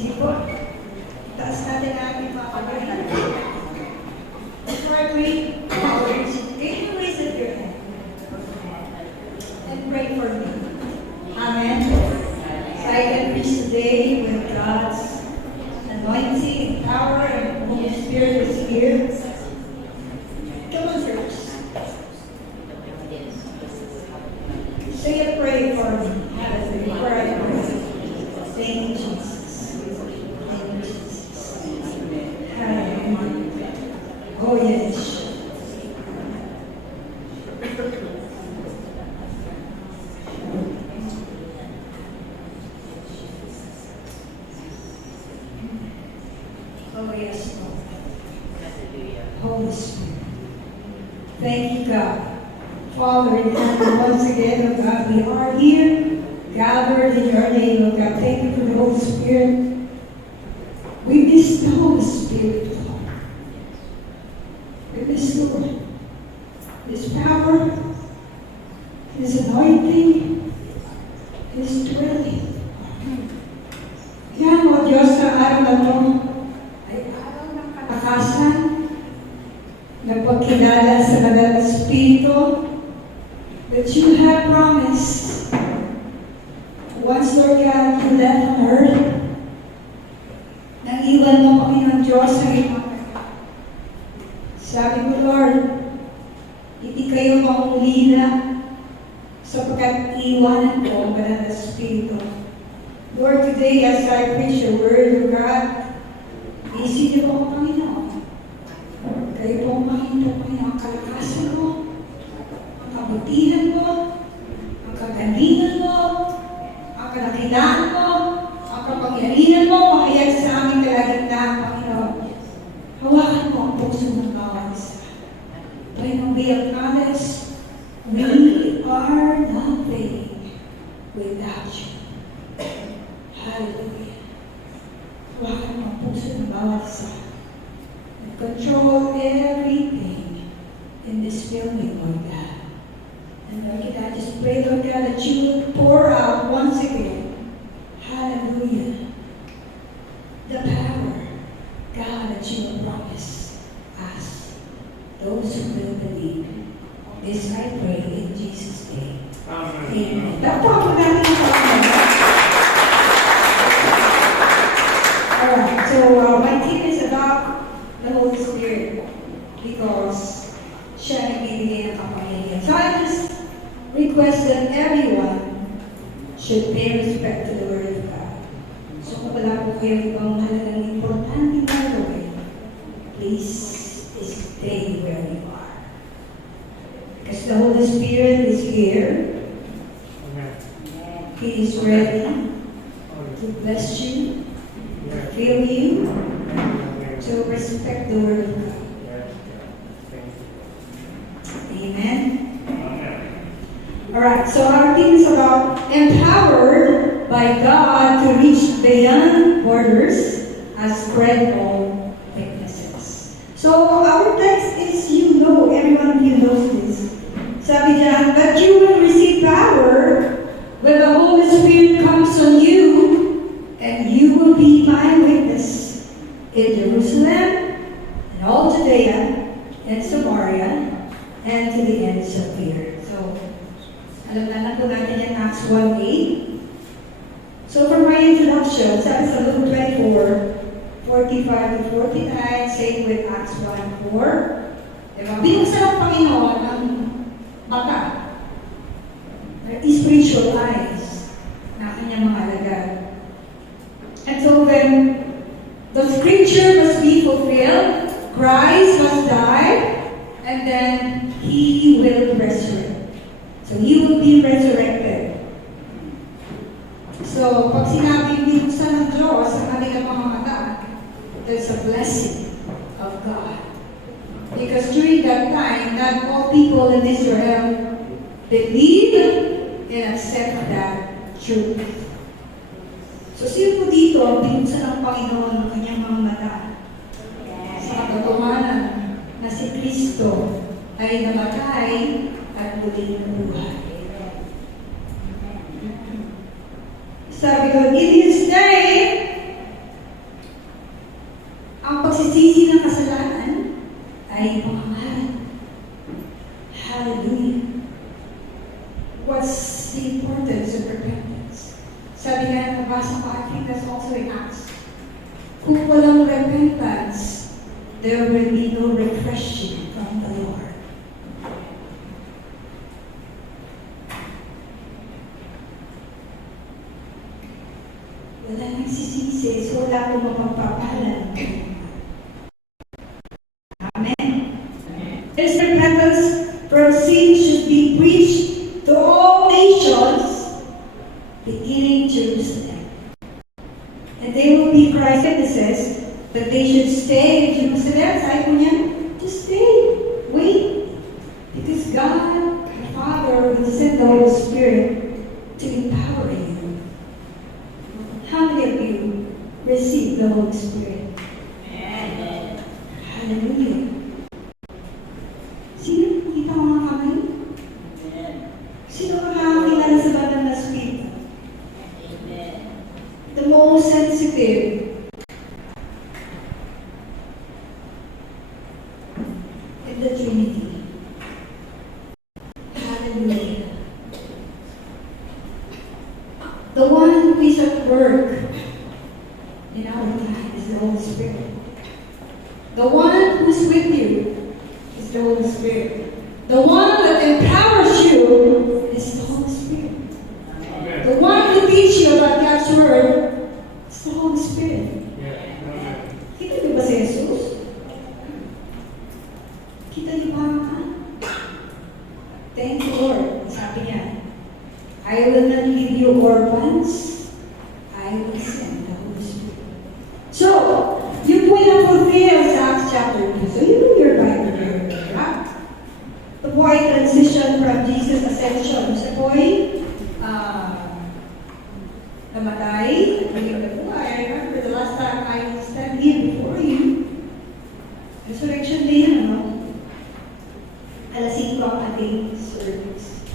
Sige po. Taas natin ang ating mga pagkakas. Before I pray, can you raise up your hand and pray for me? Amen. So I can reach today with God's anointing, power, and Holy Spirit is here. Come on, church. Say a prayer for me. Hallelujah. Before I pray. Thank you, Jesus. Thank you, Jesus. Hallelujah. Oh, yes. Oh, yes, Lord. Holy Spirit. Thank you, God. Father in heaven, once again, oh God, we are here, gathered in your name, oh God. Thank you for the Holy Spirit. We bestow the Spirit, Lord. We bestow His power, His anointing, His dwelling. Yan, O Diyos, sa araw na ito, ay araw ng kalakasan, nagpagkilala sa Banal na Espiritu, that you have promised. Once, Lord God, you left on earth, nang iwan mo, Panginoon Diyos, ang iyong mga. Sabi ko, Lord, hindi kayo maulila sapagkat iwanan ko ang Banal na Espiritu. Lord, today, as I preach your word, O God, isip niyo po ako, Panginoon. Kayo po ang Panginoon, ang kalakasan mo, ang kabutihan mo, ang kagalingan mo, ang kadakilaan mo, ang kapangyarihan mo, makayag sa aming kalagitnaan, Panginoon. Hawakan mo ang puso ng bawat isa. Panginoon, we acknowledge we are nothing without you. Hallelujah. Hawakan mo ang puso ng bawat isa. And control everything in this building, Lord God. And Lord God, I just pray, Lord God, that you will pour out once again, hallelujah, the power, God, that you will promise us, those who will believe. This I pray in Jesus' name. Amen. Dapat natin ang Panginoon. Alright, so my team is about the Holy Spirit because siya nagbibigay ng kapangyarihan. So I just request that everyone should pay respect to the Word of God. So kung wala po kayo ibang mahalagang importante na gawin, please stay where you are. Because the Holy Spirit is here. He is ready to bless you, to fill you, to respect the Word of God. Amen. Alright, so our theme is about empowered by God to reach beyond borders and spread all weaknesses. So our text is, every one of you knows this. Sabi diyan, but you will receive power when the Holy Spirit comes on you, and you will be my witness in Jerusalem, and all Judea, and Samaria, and to the ends of the earth. So, alam na po natin yan, Acts 1:8. So, for my introduction, sabi sa Luke 24:45 to 49, same with Acts 1:4. Diba? Binuksan ng Panginoon ang mata, spiritual eyes, na kanyang mga alagad. And so, when the scripture must be fulfilled, Christ must die, and then He will resurrect. So, He will be resurrected. So, pag sinabing binuksan ng Diyos sa kanilang mga mata, that's a blessing of God. Because during that time, not all people in Israel believe and accept that truth. So, sino po dito ang binuksan ng Panginoon ng kanyang mga mata? Sa katotohanan na si Kristo ay namatay at muling nabuhay. Sabi ko, in His name, pagsisisi ng kasalanan ay pangangaral. Hallelujah. What's the importance of repentance? Sabi nga, nabasa ko, I think that's also in Acts. Kung walang repentance, there will be no refreshing from the Lord. Wala nagsisisi, so wala akong mapagpapalan. Amen. This repentance from sin should be preached to all nations, beginning Jerusalem. And they will be Christ's witnesses that they should stay in Jerusalem. Sabi ko niya, just stay, wait. Because God, the Father, will send the Holy Spirit to empower you. How many of you receive the Holy Spirit? Amen. Hallelujah. Sino nakita ko mga kamay? Amen. Sino makakakilala sa banal na Espiritu? Amen. The most sensitive in the Trinity. Hallelujah. The one who is at work in our life is the Holy Spirit. The one who's with you is the Holy Spirit. The one that empowers you is the Holy Spirit. Amen. The one who teaches you about God's Word is the Holy Spirit. Yeah. Kita niyo ba si Jesus? Kita niyo ba? Thank you, Lord. Sabi niya, I will not leave you orphans. I will send the Holy Spirit. So, yun po yung fulfill sa Acts chapter 2. So, you know your Bible there, right? The boy transition from Jesus' ascension. Siya po ay namatay. I remember the last time I stand here before you. Resurrection day yan, ano? Alas 5 ang ating service.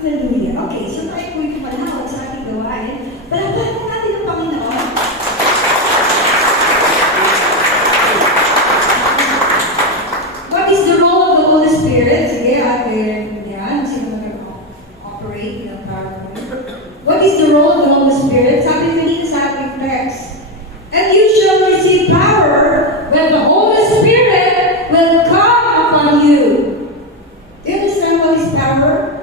Hallelujah. Okay, so tayo po yung malawag sa ating gawain. Palagpagan natin ang Panginoon. What is the role of the Holy Spirit? Sige, atin yan. Sino nag-operate ng power? What is the role of the Holy Spirit? Sabi kanina sa ating text, and you shall receive power when the Holy Spirit will come upon you. Do you understand what is power?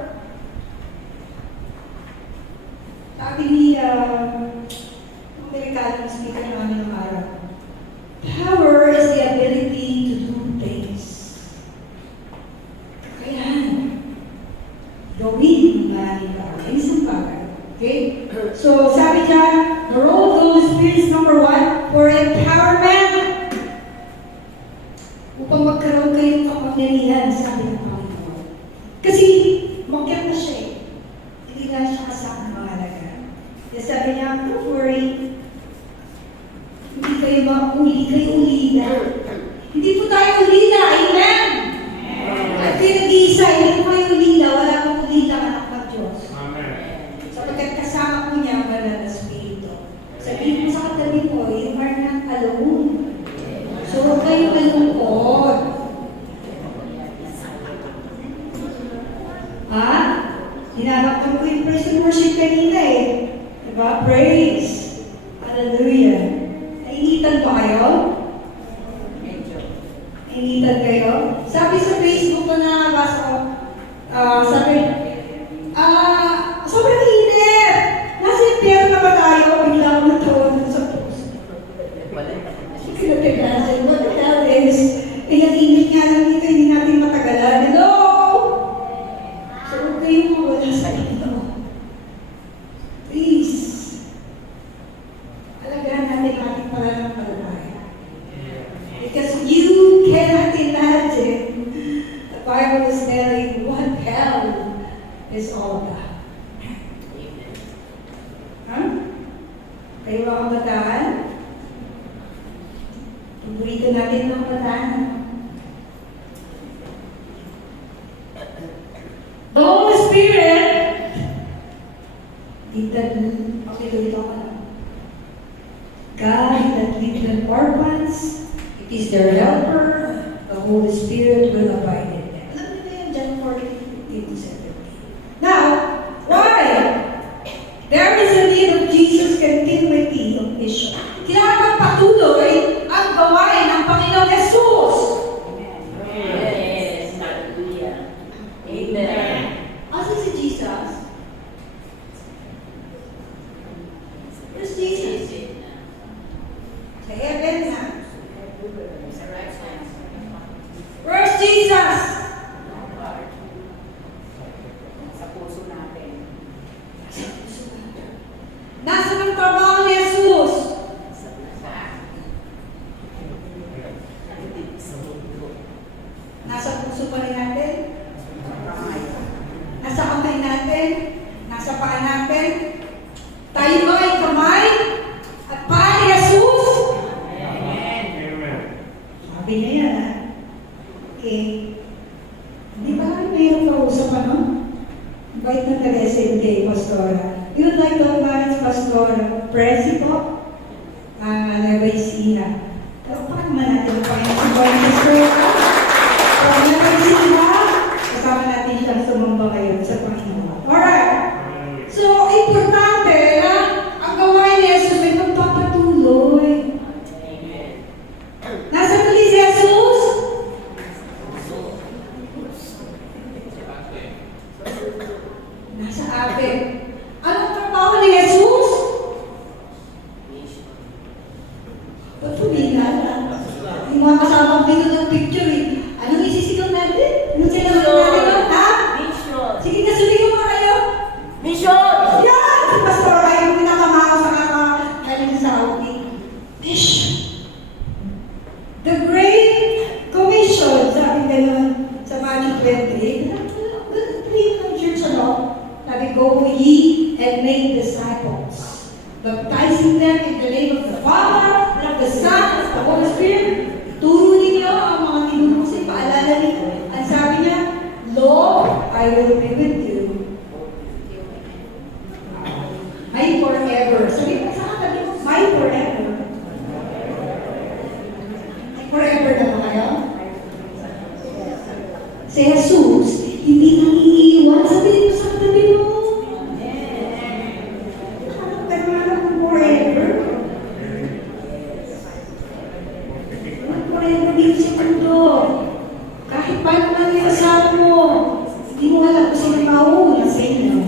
Sabi ni Amerikano na speaker namin ng araw, power is the ability to do things. Kakayahan. Gawin ng maraming bagay. Isang bagay. Okay? So, sabi niya, the role of the Holy Spirit is number 1, for empowerment. Upang magkaroon kayo ng kapangyarihan, sabi ng Panginoon. Kasi, makyat na siya eh. Hindi na siya kasama ng mga alaga. Kaya sabi niya, don't worry. Hindi kayo mauli, kayo ulila. Hindi po tayo ulila, amen? At pinag-iisa, hindi po kayo ulila, wala pong ulila anak ng Diyos. Sapagkat kasama po niya ang banal na Espiritu. Sabihin mo sa katabi mo, you are not alone. So, huwag kayo malungkot. Ha? Hinanaktan ko yung praise and worship kanina eh. Diba? Praise. Hallelujah. Nainitan ba kayo? Nainitan kayo? Sabi sa Facebook ko na basa ko, sabi, sobrang init! Nasa impyerno na ba tayo? Bigla ko natawa sa post. Kinapaglasan, what the hell is, ang init nga lang dito, hindi natin matagalan. Hello! So, huwag kayong mawala sa inyo. Please. Alagaan natin ating pananampalataya. Because you cannot imagine, the Bible is telling what hell is all about. Huh? Kayo mga kabataan? Paborito natin mga kabataan. The Holy Spirit, okay, tuloy ako na. God that leads the orphans, is their helper. The Holy Spirit will abide in them. Alam niyo na yan, John 14:15-17. Now, why? There is a need of Jesus' continuity of mission. Kailangan patuloy ang gawain ng Panginoong Jesus. Yes, hallelujah. Amen. Asan si Jesus? Where's Jesus? Sa heaven na. Where's Jesus? Sa puso natin. Nasaan ang trabaho ni Jesus? Nasa puso pa rin natin? Nasa kamay natin? Nasa paa natin? Tayo ba ay kamay? At paa ni Jesus? Sabi niya yan, ha? Okay. Hindi ba kami mayroong kausap, ano? Invite na taga-SMK, Pastora. You would like to advance, Pastora, Presi po? Nueva Ecija. Pero paano man natin ang Panginoon sa Pastor? Pag Nueva Ecija, kasama natin siyang sumamba ngayon sa Panginoon. Alright. So, importante na ang gawain ni Jesus ay magpapatuloy. Nasa muli si Jesus? Nasa atin. Anong trabaho ni Jesus? Ba't pumigala? Yung mga kasamang dito ng picture eh. Anong isisigaw natin? Anong sinasabi natin? Ha? Mission. Sige na, sumigaw mo kayo. Mission! Yan! Si Pastor ay yung pinakamahal sa kakaling sa outing. Mission. The Great Commission, sabi gano'n sa Matthew 28. Three ng church, ano? Sabi, go ye and make disciples, baptizing them in the name of the Father, and of the Son, and of the Holy Spirit. Turo ninyo ang mga tinuro kasi paalala ninyo. Ang sabi niya, Lo, I will be with you. My forever. Sabi mo sa katabi mo, my forever. Forever na ba kayo? Si Jesus, hindi nang iiwan. Sabihin mo sa katabi mo. Forever. Forever dito sa mundo. Kahit paano man yung asawa mo, hindi mo alam kung sino mauuna sa inyo.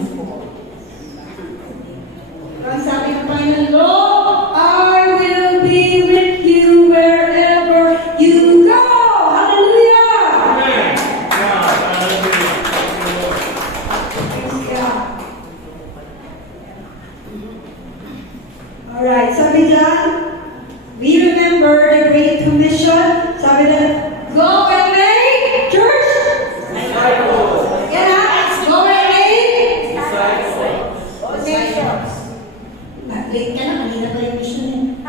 Ang sabi ng Panginoon, Lo, I will be with you wherever you go. Hallelujah! Praise God. Alright, sabi dyan, we remember the Great Commission. Sabi na, go and make church. Yan ha, go and make disciples. Late ka na, kanina pa yung mission niya.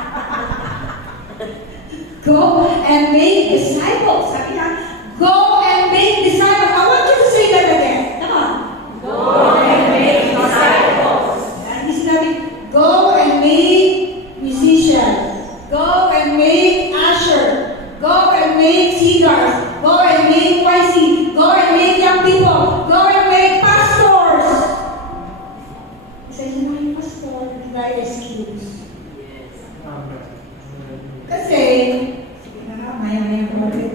Go and make disciples. Sabi na, go and make disciples. I want you to say that again. Come on. Go and make disciples. Hindi sinabi, go and make musicians. Go and make usher. Go and make singers. Go and make YC. Go and make young people. Go and make pastors. Isa yun na yung pastor, not excuse. Kasi, sige na, maya-maya ko ulit.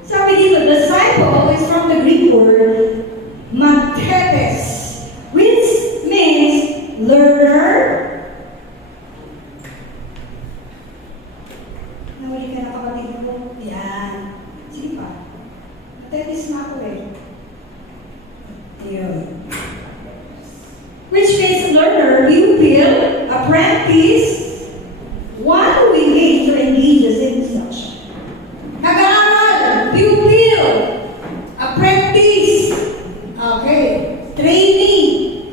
Sabi dito, disciple is from the Greek word matetes, which means learner. Nahuli ka na kapatid mo. Yan. Sige pa. Matetes na ako eh. Yun. Which means learner, pupil, apprentice, one who engages or engages in instruction. Nag-aaral, pupil, apprentice, okay, trainee.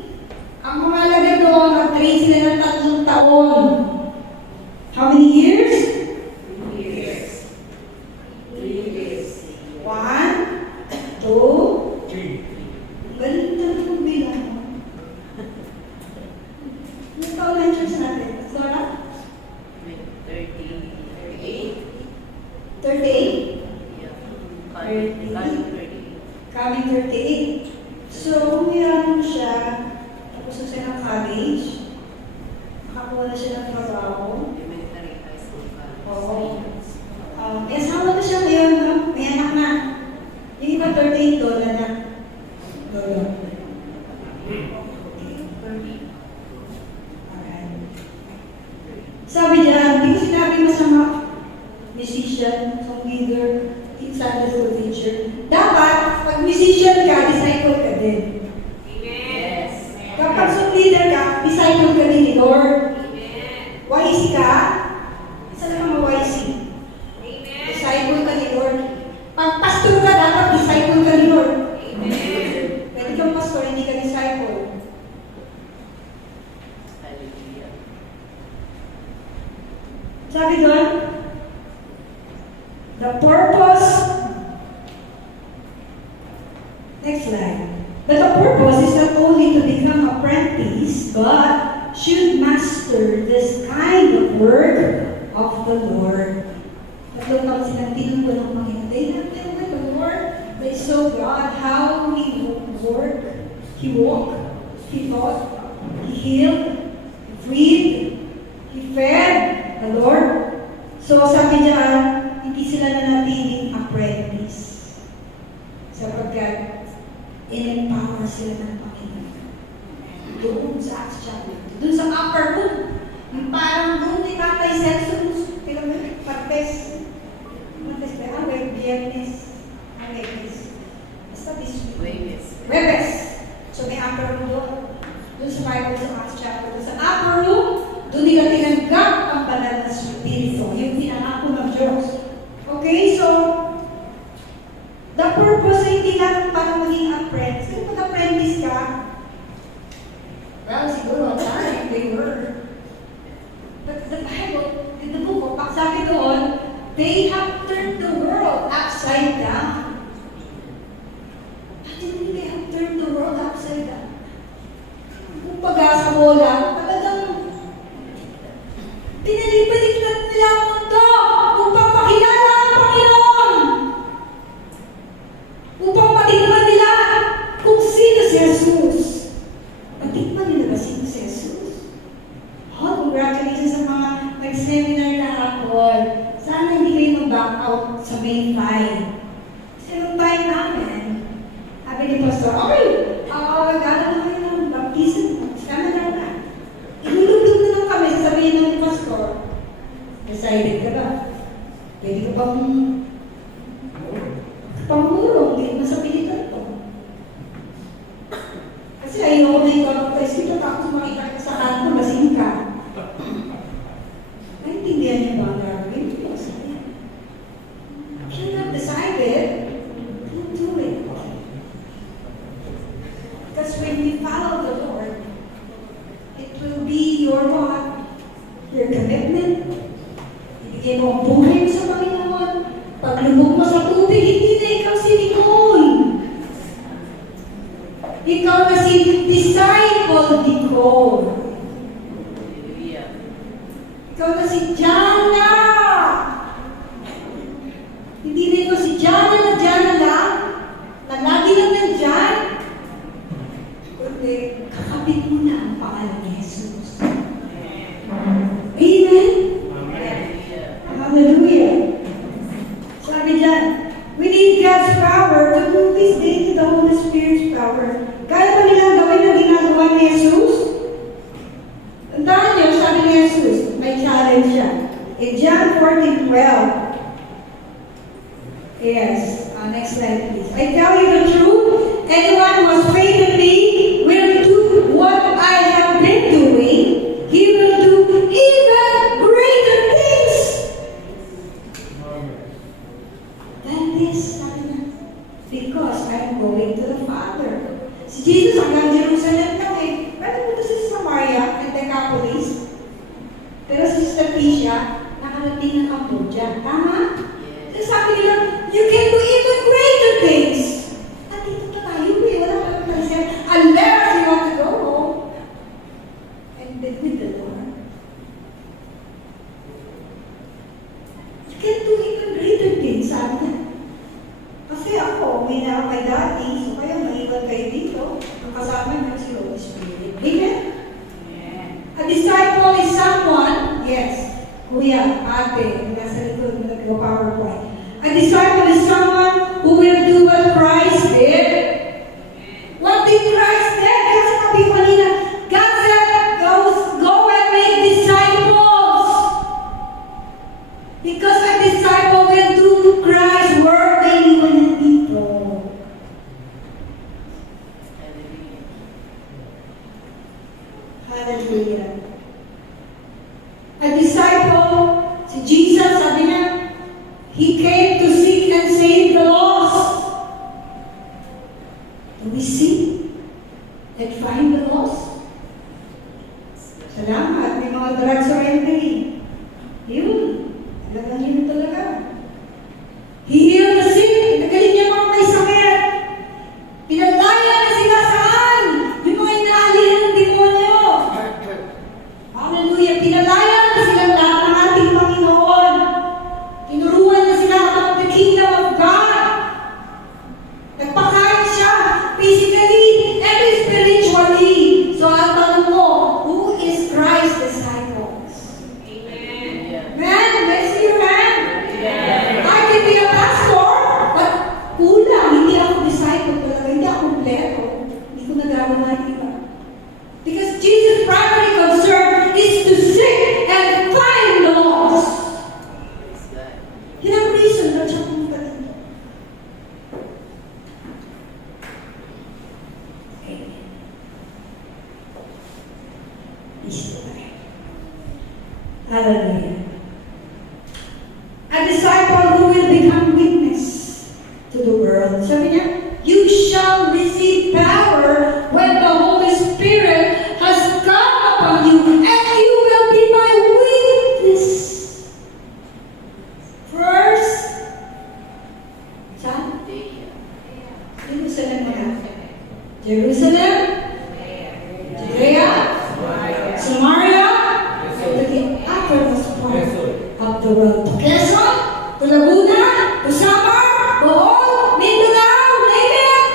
Ang mga lagay doon, nag-train sila ng 3 taon. How many years? 3 years. 3 years. 1, 2, 3. Galing talaga kung bilang. Ano taon na yung church natin? Pastora? 38. ng trabaho. Elementary high school pa. Oo. May asawa na siya ngayon, no? May anak na. Yung iba, 38 doon na. Lolo. Sabi niya, hindi ko sinabi masama. Musician, song leader, Sunday school teacher. Dapat, pag musician ka, disciple ka din. Yes. Kapag song leader ka, disciple ka din ni Lord. Amen. YC ka, isa lang mga YC. Amen. Disciple ka ni Lord. Pag pastor ka, dapat disciple ka ni Lord. Amen. Pwede kang pastor, hindi ka disciple. Hallelujah. Sabi doon, the purpose, next slide. But the purpose is not only to become apprentice, but should master this kind of work of the Lord. Tatlong taon silang tinunggo ng Panginoon. They have been with the Lord. They saw God, how He worked, He walked, He taught, He healed, He freed, He fed the Lord. So sabi niya, hindi sila nanatiling apprentice. Sapagkat in-empower sila ng Panginoon. Doon sa Acts chapter 2. Doon sa upper room. Yung parang doon ni Tatay Celsus. Kailan mo yung Martes. Martes ba? Biyernes. Webes. Basta this week. Webes. So may upper room doon. Doon sa Bible sa Acts chapter 2. Sa upper room, doon nila tinanggap ang banal na Espiritu. Yung pinangako ng Diyos. Okay, so the purpose ay hindi lang para maging apprentice. Kung mag-apprentice ka, well, siguro at time, they were. But the Bible, in the book of Acts, sabi doon, they have turned the world upside down. What do you mean they have turned the world upside down? Kung pag-asa mo lang, talagang pinalibalik nila ang mundo upang makilala ang Panginoon. Upang matikman nila kung sino si Jesus. Matikman nila ba sino si Jesus? Oh, congratulations sa mga nag-seminar na hapon. Sana hindi kayo mag-back out sa main line. Kasi yung time namin, sabi ni Pastor, okay, gano'n na kayo ng baptism. Seminar na. Inulugod na lang kami, sasabihin ng ni Pastor. Decided ka ba? Pwede ka bang pangurong, hindi naman sa pilitan to. Kasi ayoko na ikaw ng presito, tapos makita ka sa kanto, lasing ka. Naintindihan niyo ba ang gagawin? Hindi ako sa'yo. If you're not decided, don't do it. Because when you follow the Lord, it will be your what? Your commitment. Ibigay mo ang buhay mo sa Panginoon. Paglubog mo sa tubig, hindi na ikaw sinikon. Ikaw na si disciple Nicole. Hallelujah. Ikaw na si Jana. Hindi na ikaw si Jana lang, na lagi lang nandyan. Kundi, kakabit mo na ang pangalan ni Jesus. Amen? Hallelujah. Hallelujah. Sabi dyan, we need God's power to do this day to the Holy Spirit's power. Kaya ba nilang gawin ang ginagawa ni Jesus? Tandaan niyo, sabi ni Jesus, may challenge siya. In John 14:12. Yes, next slide please. I tell you the truth, anyone who has faith in me will do what I have been doing. He will do even greater things than this, sabi niya. Because I'm going to the Father. Si Jesus hanggang Jerusalem lang eh. Pwede punta siya sa Samaria at Decapolis. Pero si Sister Tisha, nakarating ng Cambodia. Tama? Yes. Sabi nila, you can do even greater things. At dito pa tayo eh. Wala ka naman tayo siya. Unless you want to go home and be with the Lord. You can do even greater things, sabi niya. Kasi ako, may na kay dati, so kaya maiwan kayo dito. Ang kasama niyo si Holy Spirit. Amen? Amen. A disciple is someone kuya, ate, nasa likod, nag-PowerPoint. A disciple is someone who will do what Christ did. What did Christ do? Kasi sabi ko kanina, God said, go and make disciples. Because a disciple will do Christ's work daily with the people. Hallelujah. A disciple, si Jesus, sabi niya, He came to seek and save the lost. Do we seek and find the lost? Salamat, may mga drug surrendering. Yun, talagang yun talaga. He healed the sick, nagaling niya mga may sakit. Pinalaya na sila saan? Yung mga inaalihan ng demonyo. Hallelujah, pinalaya na sila lahat ng ating Panginoon. Tinuruan na sila about the kingdom of God. Nagpakain siya physically and spiritually. So ang tanong mo, who is Christ's disciples? Man, let's see your hand. I can be a pastor, but kulang. Hindi ako disciple talaga. Hindi ako kompleto. Hindi ko nagawa na iba. Because Jesus' primary concern is to seek and find the lost. Yun ang reason ba't siya pumunta dito. Amen. Isto tayo. Hallelujah. A disciple who will become witness to the world. Sabi niya, you shall receive power when the Holy Spirit has come upon you, and you will be my witness. First, saan? Jerusalem na. Jerusalem, Judea, Samaria, to the uttermost part of the world. To Quezon, to Laguna, to Samar, Bohol, Mindanao, name it.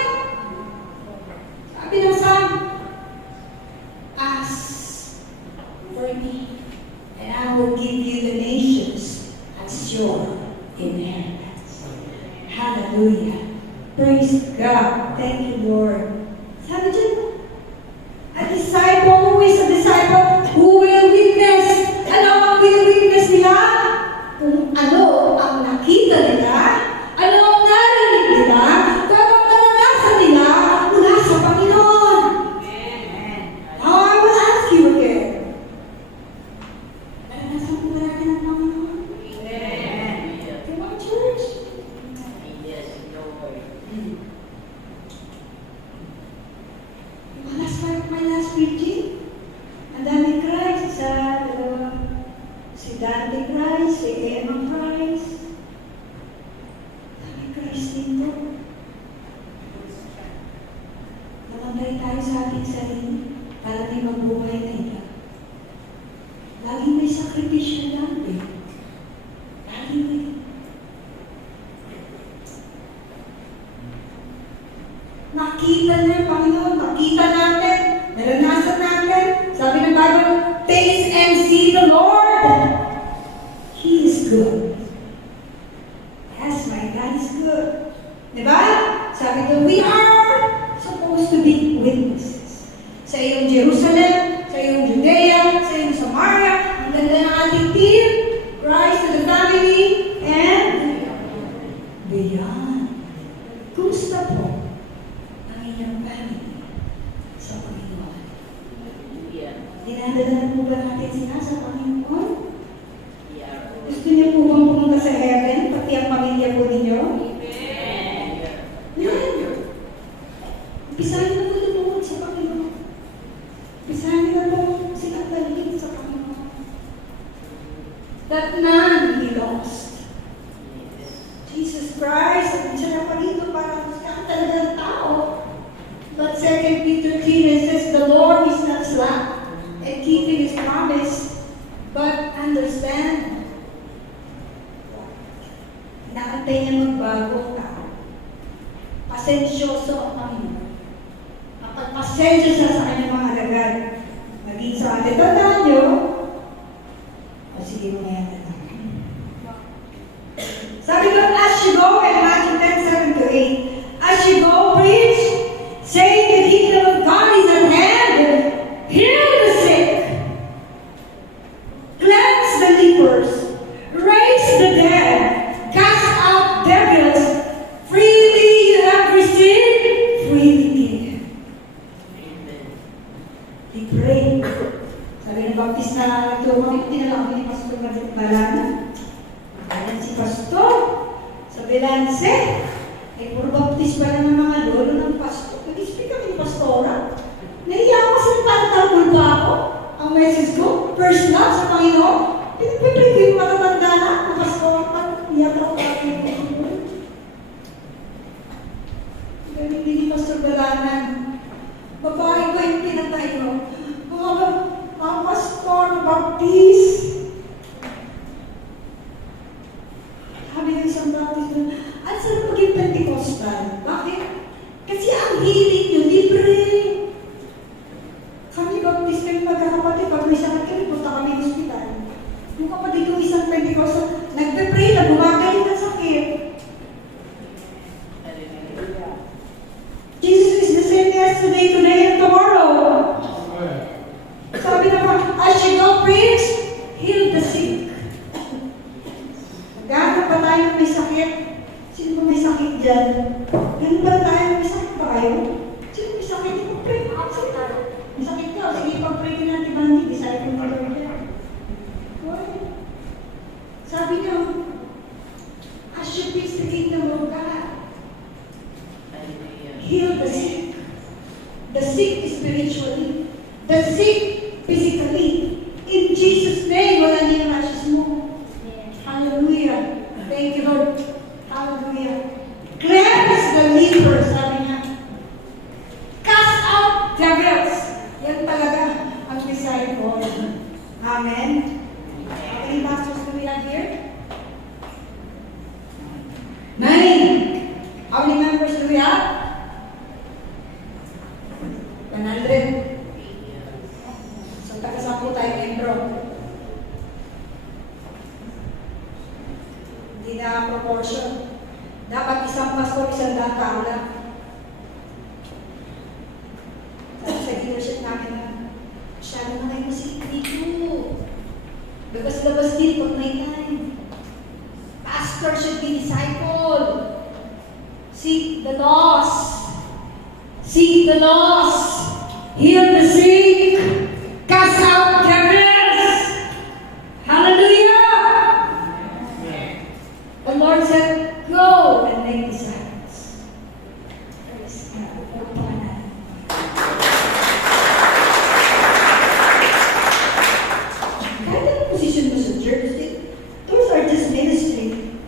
Sabi ng Sam, ask for me, and I will give you the nations as your inheritance. Hallelujah. Praise God. Thank you, Lord. Sabi dyan, a disciple, who is a disciple, who will witness. Ano ang witness nila? Kung ano ang nakita nila, ano ang narinig nila, kung ano ang naranasan nila mula sa Panginoon. Now I will ask you again. Naranasan mo ba natin ang Panginoon? Come on, church. My last preaching, ang dami Christ sa si Dante Christ, si Emma Christ. Dami Christ dito. Namatay tayo sa ating sarili para may mabuhay na iba. Laging may sakripisyo lang eh. Laging may. Nakita na yung Panginoon, nakita natin, naranasan natin. Sabi ng Bible, taste and see the Lord. He is good. Yes, my God is good. Diba? Sabi ko, we are supposed to be witnesses. Sa iyong Jerusalem, sa iyong Judea, sa iyong Samaria, ang ganda ng ating team, Christ to the family, and beyond. Kumusta po ang inyong family sa Panginoon? Dinadala po ba natin sila sa Panginoon? Gusto niyo po bang pumunta sa heaven, pati ang pamilya po ninyo? Yan. Umpisahan na po lumukod sa Panginoon. Umpisahan na po silang dalhin sa Panginoon. That none be lost. Jesus Christ, at siya na pa dito para sa talagang tao. But 2 Peter 3 says, the Lord is not slack and keeping His promise, but understand. Inaantay niya magbagong tao. Pasensyoso ang Panginoon. Kapag pasensya siya sa kanyang mga alagad, maging sa atin, tandaan niyo, si Sige mo yan. Sabi ko, as you go, in Matthew 10:7 to 8, as you go, preach, say the kingdom of God is at hand, heal the sick, cleanse the lepers, raise the dead, cast out devils, freely you have received, freely give. Amen. We pray. Sabi ng Baptist na nagturo kami, tinala kami ni Pastor Balana. Ayan si Pastor. Sa Belanse, ay puro Baptist pa lang ng mga lolo ng Pastor. Nag-speak kami ni Pastora. Naiya ako sa pantawul ba ako? Ang message ko, first love sa Panginoon. Pinagpipray ko yung matatanda na, ng Pastor. Iyak ako kami. Ganun din ni Pastor Balanan. Babae ko yung pinatay ko. Mga pastor, baptist. Sabi ng isang baptist doon, at sarap maging Pentecostal. Bakit? Kasi ang healing nyo, libre. Kami baptist kami magkakapatid, pag may sakit kami, punta kami ng hospital. Yung kapatid yung isang Pentecostal, nagpe-pray na gumagaling ng sakit. Hallelujah. Jesus is the same yesterday, today, and tomorrow. Sabi naman, as you go preach, heal the sick. Gano'n ba tayo may sakit? Sino ba may sakit dyan? Gano'n ba tayo may sakit ba kayo? Sino may sakit? Pag-pray mo ako sakit. May sakit ka, sige pag-pray ka natin ba? Hindi, sabi ko mga Lord yan. Sabi niya, as you preach the kingdom of God, Hallelujah. heal the sick. The sick spiritually. The sick physically. In Jesus' name, wala niyang rashes mo. Hallelujah. Thank you, Lord. Hallelujah. Cleanse the leper, sabi niya. Cast out devils. Yan talaga ang desire ko. Amen. How many pastors do we have here? 9. How many members do we have? 100. So, taga-sampu tayo membro. Hindi na proportion. Dapat isang pastor, isang tao lang. Sabi sa leadership namin na, masyado na kayo masikip dito. Labas-labas din pag may time. Pastor should be disciple. Seek the lost. Seek the lost. Heal the sick. Cast out devils. Hallelujah. The Lord said, go and make disciples. Praise God. Pagpapalan natin. Kahit anong position mo sa church, those are just ministry.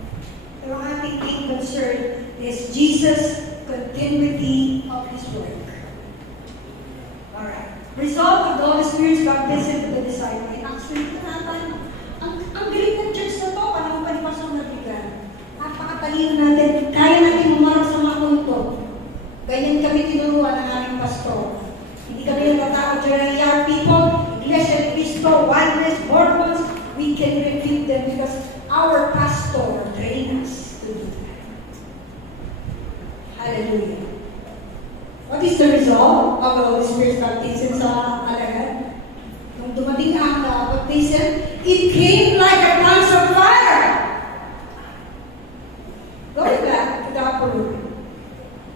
Pero ang ating main concern is Jesus' continuity of His work. Alright. Result of the Holy Spirit's baptism to the disciple. In Acts 20 na tayo. Ang galing ng church na to, panahon pa ni Pastor Nabigan. Napakatalino natin. Kaya natin umarap sa mga kulto. Ganyan kami tinuruan ng aming pastor. Hindi kami natatakot dyan. Young people, Iglesia de Cristo, Oneness, Mormons, we can refute them because our pastor trained us to do that. Hallelujah. What is the result of the Holy Spirit's baptism sa alagad? Nung dumating ang baptism, it came like a tongues of fire. Going back to the upper room.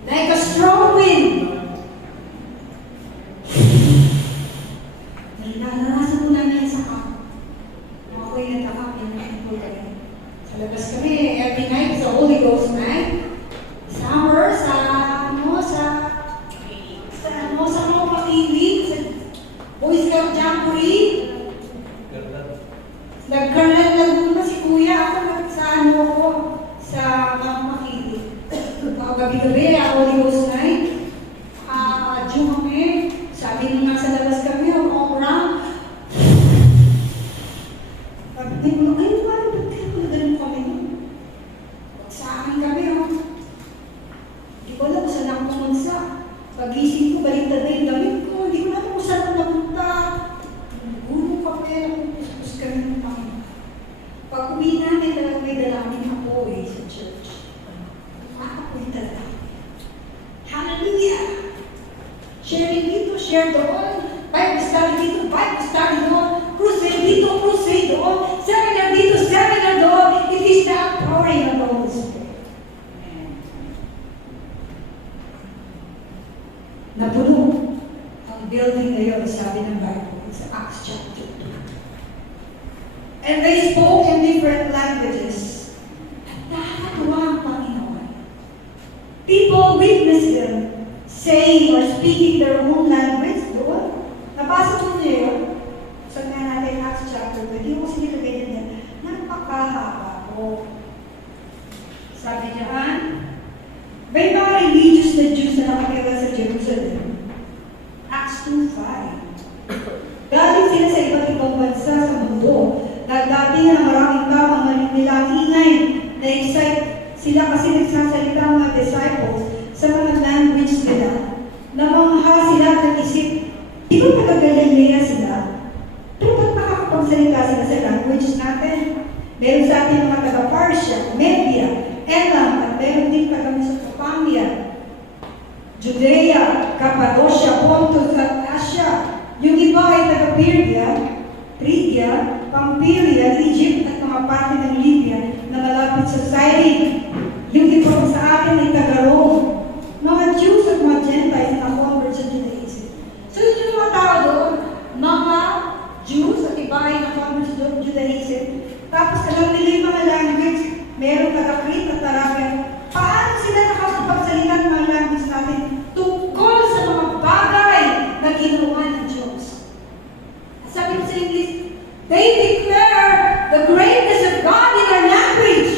Like a strong wind. Naranasan ko namin sa camp. Ako'y nagka-camp yan po kayo. Sa labas kami, every night sa Holy Ghost night. Summer, sa mga pakilig, sa Boy Scout Jamboree. Nagkaroon na si Kuya ako sa mga pakilig. Gabi-gabi, Holy Ghost night. Diyo kami, sabi nyo nga sa labas kami, all around. Sabi nyo, ay, ba't kayo ganun kami nun? Sa akin kami, Hindi ko alam kung saan ako pumunsa. Pag-isip ko, baliktad na yung damit ko. Hindi ko alam kung saan ako napunta. Gulong kami, nakukuskus kami ng Panginoon. Pag uwi namin talaga may dalangin ako sa church. Makakapoy talaga. Hallelujah! Sharing dito, share doon. Bible study dito, Bible study doon. Crusade dito, crusade doon. Seminar dito, seminar doon. It is the outpouring of the Holy Spirit. Napuno ang building na yun, sabi ng Bible. It's Acts chapter 2. And they spoke in different languages. At nakakatuwa ang Panginoon. People witnessed them saying or speaking their own language. Doon. Nabasa ko niyo yun. Sa nga natin Acts chapter 2. Hindi ko sinilagay niya. Napakahaba ko. Sabi niya, may mga religious na Jews na nakatira sa Jerusalem. Acts 2:5. Galing sila sa iba't ibang bansa sa mundo. Nagdating na maraming tao ang nilang ingay. Na-excite sila kasi nagsasalita ang mga disciples sa mga language nila. Namangha sila at nag-isip, di ba taga-Galilea sila? Pero ba't makakapagsalita sila sa language natin? Meron sa ating mga taga-Parsia, Media, Elam, at meron din taga-Mesopotamia, Judea, Cappadocia, Pontus at Asia. Yung iba ay taga-Persia, Phrygia, Pamphylia, Egypt at mga parte ng Libya na malapit sa Cyrene. Yung iba sa atin ay taga-Rome. Mga Jews at mga Gentiles na convert sa Judaism. So yung mga tao doon, mga Jews at iba ay na-convert sa Judaism. Tapos alam nila yung mga language, meron taga-Crete at Arabian. Paano sila nakakapagsalita ng mga language natin tungkol sa mga bagay na ginawa ng Diyos? Sabi ko sa English, they declare the greatness of God in their language.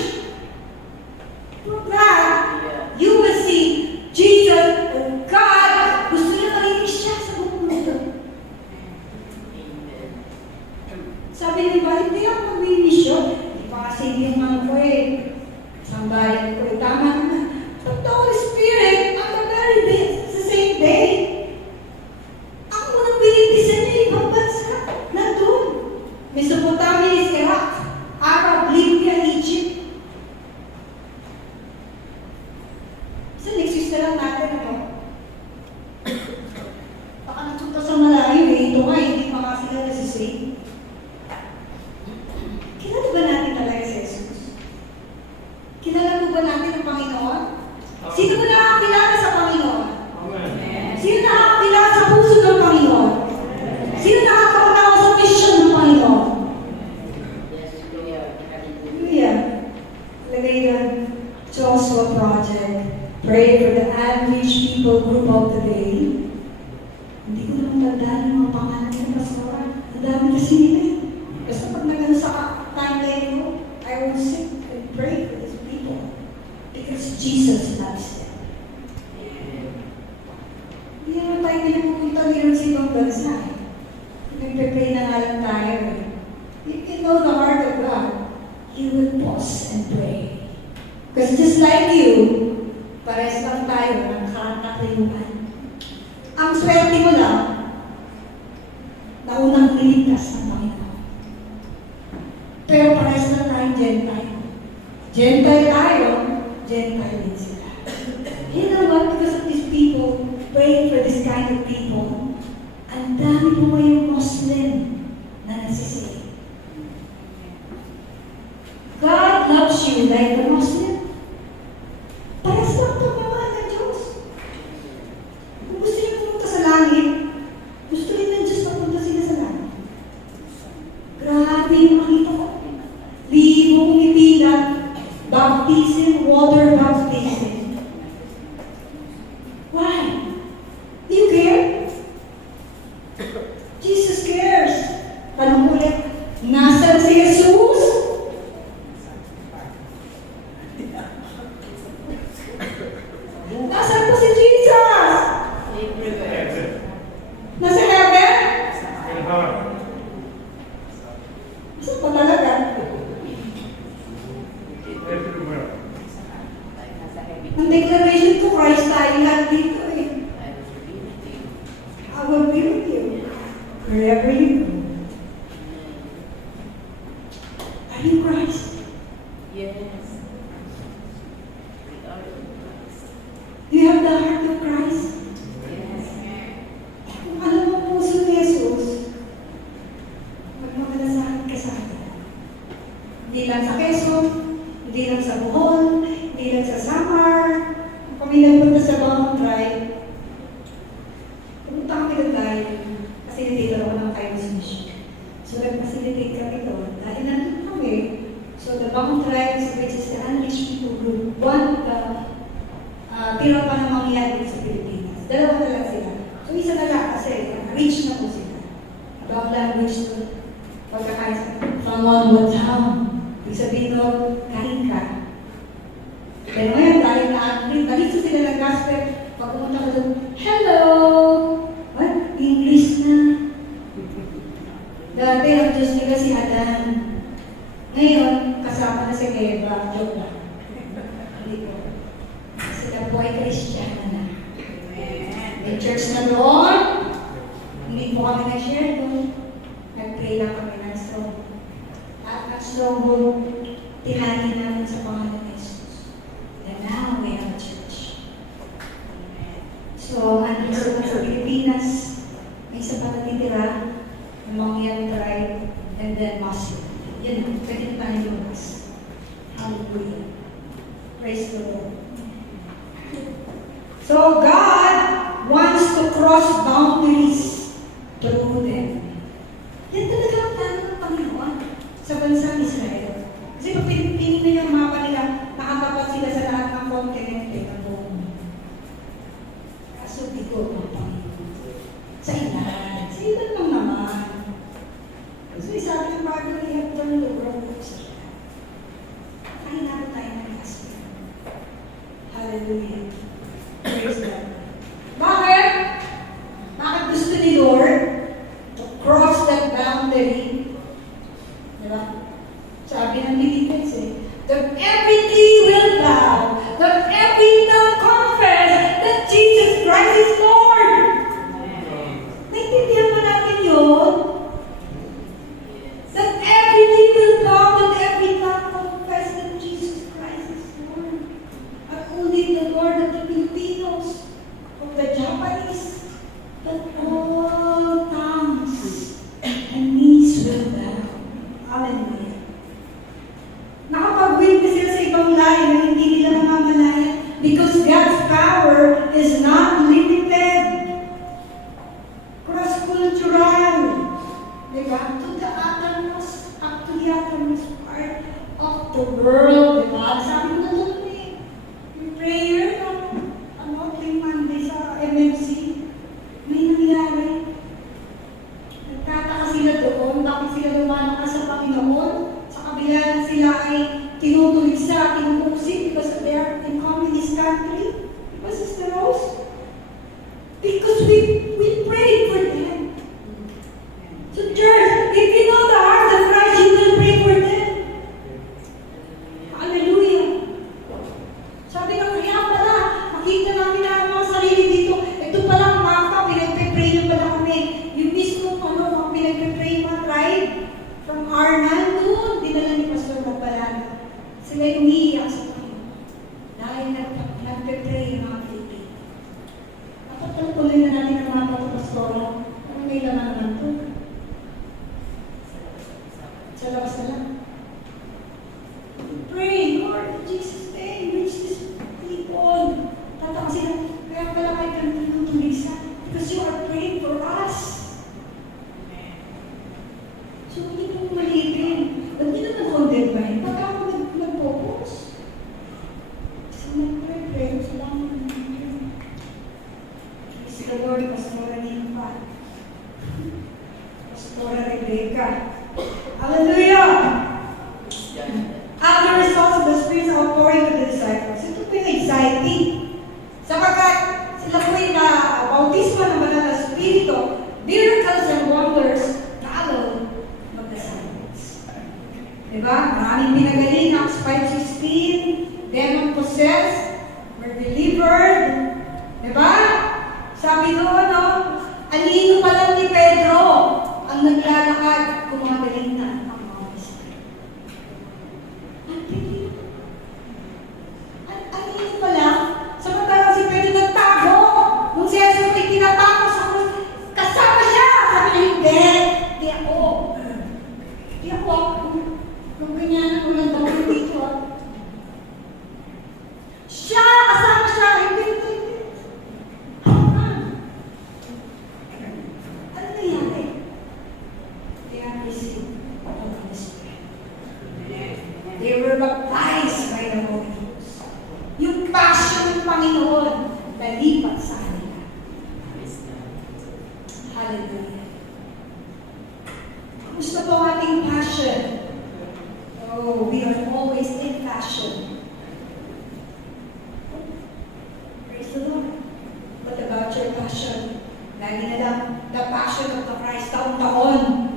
From that, you will see Jesus or God gusto niya magiging siya sa buong mundo. Sabi niya, hindi ako mag-mission. Hindi pa kasi yung mga ko sambayan ko tama naman. But the Holy Spirit, on the very day, sa same day, ang unang binibisa niya ibang bansa. Nandun. Mesopotamia, Iraq, Arab, Libya, Egypt. So, next na lang natin ako. Baka natunta sa malayo Ito nga, hindi pa nga sila nasisave. Kilala ba natin talaga si Jesus? Kilala mo ba natin ang Panginoon? Sino ba nakakilala sa Panginoon? Sino nakakilala sa puso ng Panginoon? Sino nakakaunawa sa mission ng Panginoon? Hallelujah. Lagay ng Joshua Project. Pray for the Average People Group of today. Hindi ko naman tandaan yung mga pangalan ng pastoran. Ang dami kasi nila. Basta pag nagano sa timeline ko, I will sit and pray for these people. Because Jesus loves them. Hindi naman tayo pinapupunta ngayon sa ibang bansa. Nagpe-pray na nga lang tayo. If you know the heart of God, you will pause and pray. Because just like you, pares lang tayo ng katatayuan. Ang swerte mo lang, naunang niligtas ng Panginoon. Pero pares lang tayong Gentile. Gentile tayo, Gentile din sila. You know what? Because of these people, praying for this kind of people, ang dami po ngayong Muslim na nagsisave. God loves you like a Muslim. Pares lang pagmamahal ng Diyos. Kung gusto niyo pumunta sa langit, gusto rin ng Diyos mapunta sila sa langit. Grabe yung makita ko. Libong ipila, baptism, water baptism. Why? Do you care? Jesus cares. Tanong ulit, nasaan si Jesus? Are you Christ? Yes. We are in Christ. Do you have the heart of Christ? Yes. Kung alam mo puso ni Jesus, magmamalasakit ka sa atin. Hindi lang sa Quezon, hindi lang sa Bohol, hindi lang sa Samar. Kung kami nagpunta sa Bawang Drive, pumunta kami doon dahil facilitator ako ng Kairos Mission. So nag-facilitate kami doon dahil nandun kami. So the Bawang Drive is which is the unreached people group. One, tira pa ng mangyayari sa Pilipinas. Dalawa na lang sila. So isa na lang kasi reach na po sila. About language to pagkakain sa from one town. Ibig sabihin doon, kain ka. Pero ngayon, dahil nalito sila ng gospel, pag pumunta ko doon, hello! What? English na. Dati, ang Diyos nila si Adan. Ngayon, kasama na si Eva. Joke lang. Hindi ko. Sila po ay Kristiyana na. May church na doon. Hindi po kami nag-share doon. Nag-pray lang kami ng slow. At ang slow mo, tinali namin sa pangalan ni Jesus. And now we have a church. So, andun sa Pilipinas, may isa pa natitira, yung Mangyan tribe, and then Muslim. Yan, pwede na tayo lumas. Hallelujah. Praise the Lord. So, God wants to cross boundaries through them. Yan talaga ang plano ng Panginoon sa bansang Israel. Kasi pag pinipinin na yung mapa nila, nakatapat sila sa lahat ng kontinente ng buong mundo. Kaso bigo ng Panginoon. Sa ilan? Sa ilan lang naman. So sabi ng Bible, we have turned the world upside down. Ay, naman tayo ng gospel. Hallelujah. Praise God. Bakit? Bakit gusto ni Lord to cross that boundary? Diba? Sabi ng Philippines that every knee will bow, that every tongue confess that Jesus Christ is Lord. Naintindihan ba natin yun? That every knee will bow, that every tongue confess that Jesus Christ is Lord. At only the Lord of the Filipinos, of the Japanese, but all tongues and knees will bow. Hallelujah. Nakapag-witness sila sa ibang lahi na hindi nila mamamalaya because God's power is not limited. Cross-cultural. Diba? To the uttermost, up to the uttermost part of the world. Diba? Sabi mo na doon yung prayer tuwing Monday sa MMC, may nangyari. Nagtataka sila doon, bakit sila lumalakas sa Panginoon? Sa kabila na sila ay tinutulig sa tinupusik because they are in communist country. Diba, Sister Rose? Because we prayed for them. So church, if you know the heart of Christ, you will pray for them. Hallelujah. Sabi nga, kaya pala, makita namin na mga sarili dito, ito palang mapa, pinagpe-pray na pala kami. Yung mismo, mga pinagpe-pray mga tribe, from Arnal doon, dinala ni Pastor Magbalana. Sila yung umiiyak sa Panginoon. Dahil nagpe-pray yung mga Pilipino. Dapat tuloy na natin ang mga pastora. Ano may laman naman ito? Sa labas na lang. Pray, Lord, in Jesus' name, reach these people. Tataka sila, kaya pala kayo kang tulisa because you are praying for us. So, hindi mo malibin. Ba't hindi na nag-condemn ba yun? Pagka ako nag-focus. So, nag-pray, salamat. Praise the Lord, Pastora Nimpa. Pastora Rebecca. Hallelujah! After the results of the Spirit's outpouring to the disciples, ito po yung exciting. Sapagkat sila po yung bautismo ng banal na Espiritu, miracles and wonders, lalo mag-disciples. Diba? Maraming pinagaling, Acts 5:16, demon-possessed, were delivered. Diba? Sabi doon, no? Anino pa lang ni Pedro ang naglalakad, kumagaling na ang mga Espiritu. They were baptized by the Holy Ghost. Yung passion ng Panginoon, nalipat sa kanila. Hallelujah. Gusto po ang ating passion. Oh, we are always in passion. Praise the Lord. What about your passion? Lagi na lang, the passion of the Christ, taon-taon.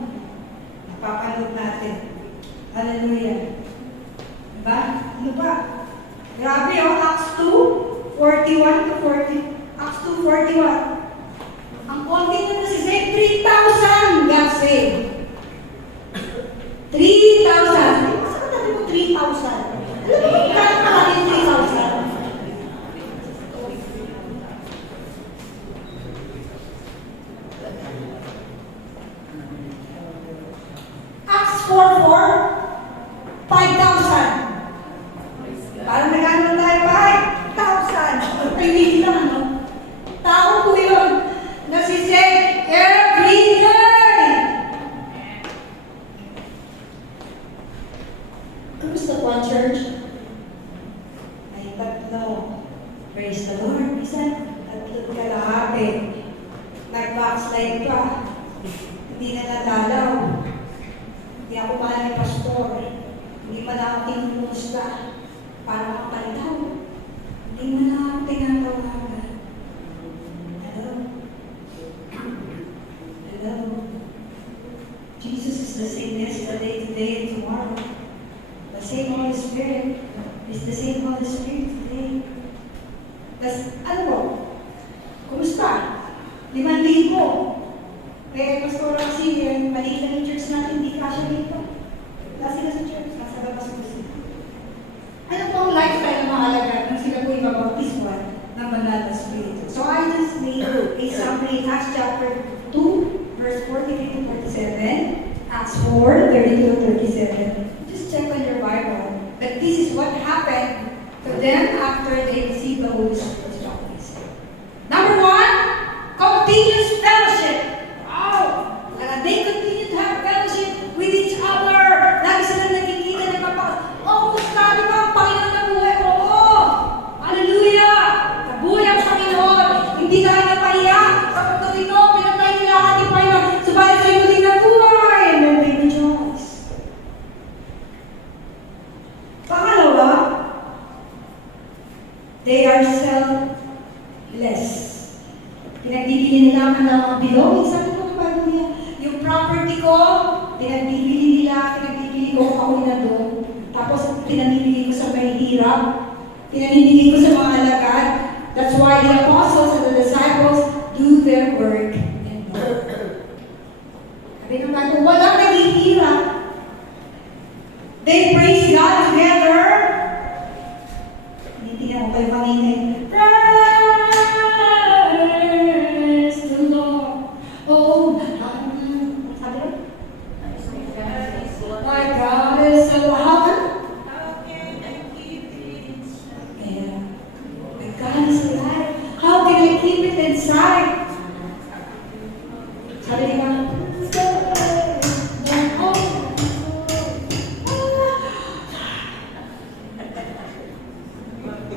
Napapanood natin. Hallelujah. Diba? Ano ba? Grabe oh, Acts 2, 41 to 40. Acts 2, 41. Ang konti na nasisave, 3,000 got saved. 3,000. Saan ka tabi mo 3,000? Alam mo kung kaya pa natin 3,000? Acts 4:4, 5,000. Parang nagano tayo, 5,000. Pag-ibig lang, ano? Tao po yun. Nasisave every day. Kamusta po ang church? Ay, tatlo. Praise the Lord. Isa, tatlo kalahati. Nag-backslide pa. Hindi na natalaw. Hindi ako mahal ni pastor. Hindi man ako tinumusta para makapalitaw. Hindi man ako tinatawagan. Hello? Hello? Jesus is the same yesterday, today, and tomorrow. The same Holy Spirit is the same Holy Spirit today. Tas, ano po? Kumusta? 5,000. Kaya pastor kasi, maliit lang yung church natin, hindi kasya dito. Wala sila sa church, nasa labas ko sila. Ano po ang lifestyle ng mga alagad nang sila po ibabautismuan ng banal na Espiritu? So I just made a summary, Acts chapter 2, verse 43 to 47, Acts 4, 32 to 37. Just check on your Bible. But this is what happened to them after they received the Holy Spirit. Number 1, continuous fellowship. Wow! They continue to have fellowship with each other. Lagi silang nagkikita, nagpapakas. Oh, kumusta? Di ba ang Panginoon na buhay? Oo! Hallelujah! Nabuhay ang Panginoon. Hindi tayo napahiya. Sa mundo ito, pinatay nila ang ating Panginoon. Subalit sa muling nabuhay. And then they rejoice. Pangalawa, they are selfless. Pinagbibili nila ang mga belongings. Sabi ko ng Bible niya, yung property ko, pinagbibili nila, pinagbibili ko ako na doon. Tapos pinamimili ko sa may hirap. Pinamimili ko sa mga alagad. That's why the apostles and the disciples do their work in Lord. Sabi ng Bible, walang naghihirap. They praise God together. Hindi na ko kayo pangingay. Praise the Lord. Oh, sabi mo? My God is so hot. Yeah. My God is alive. How can I keep it inside? Sabi niya,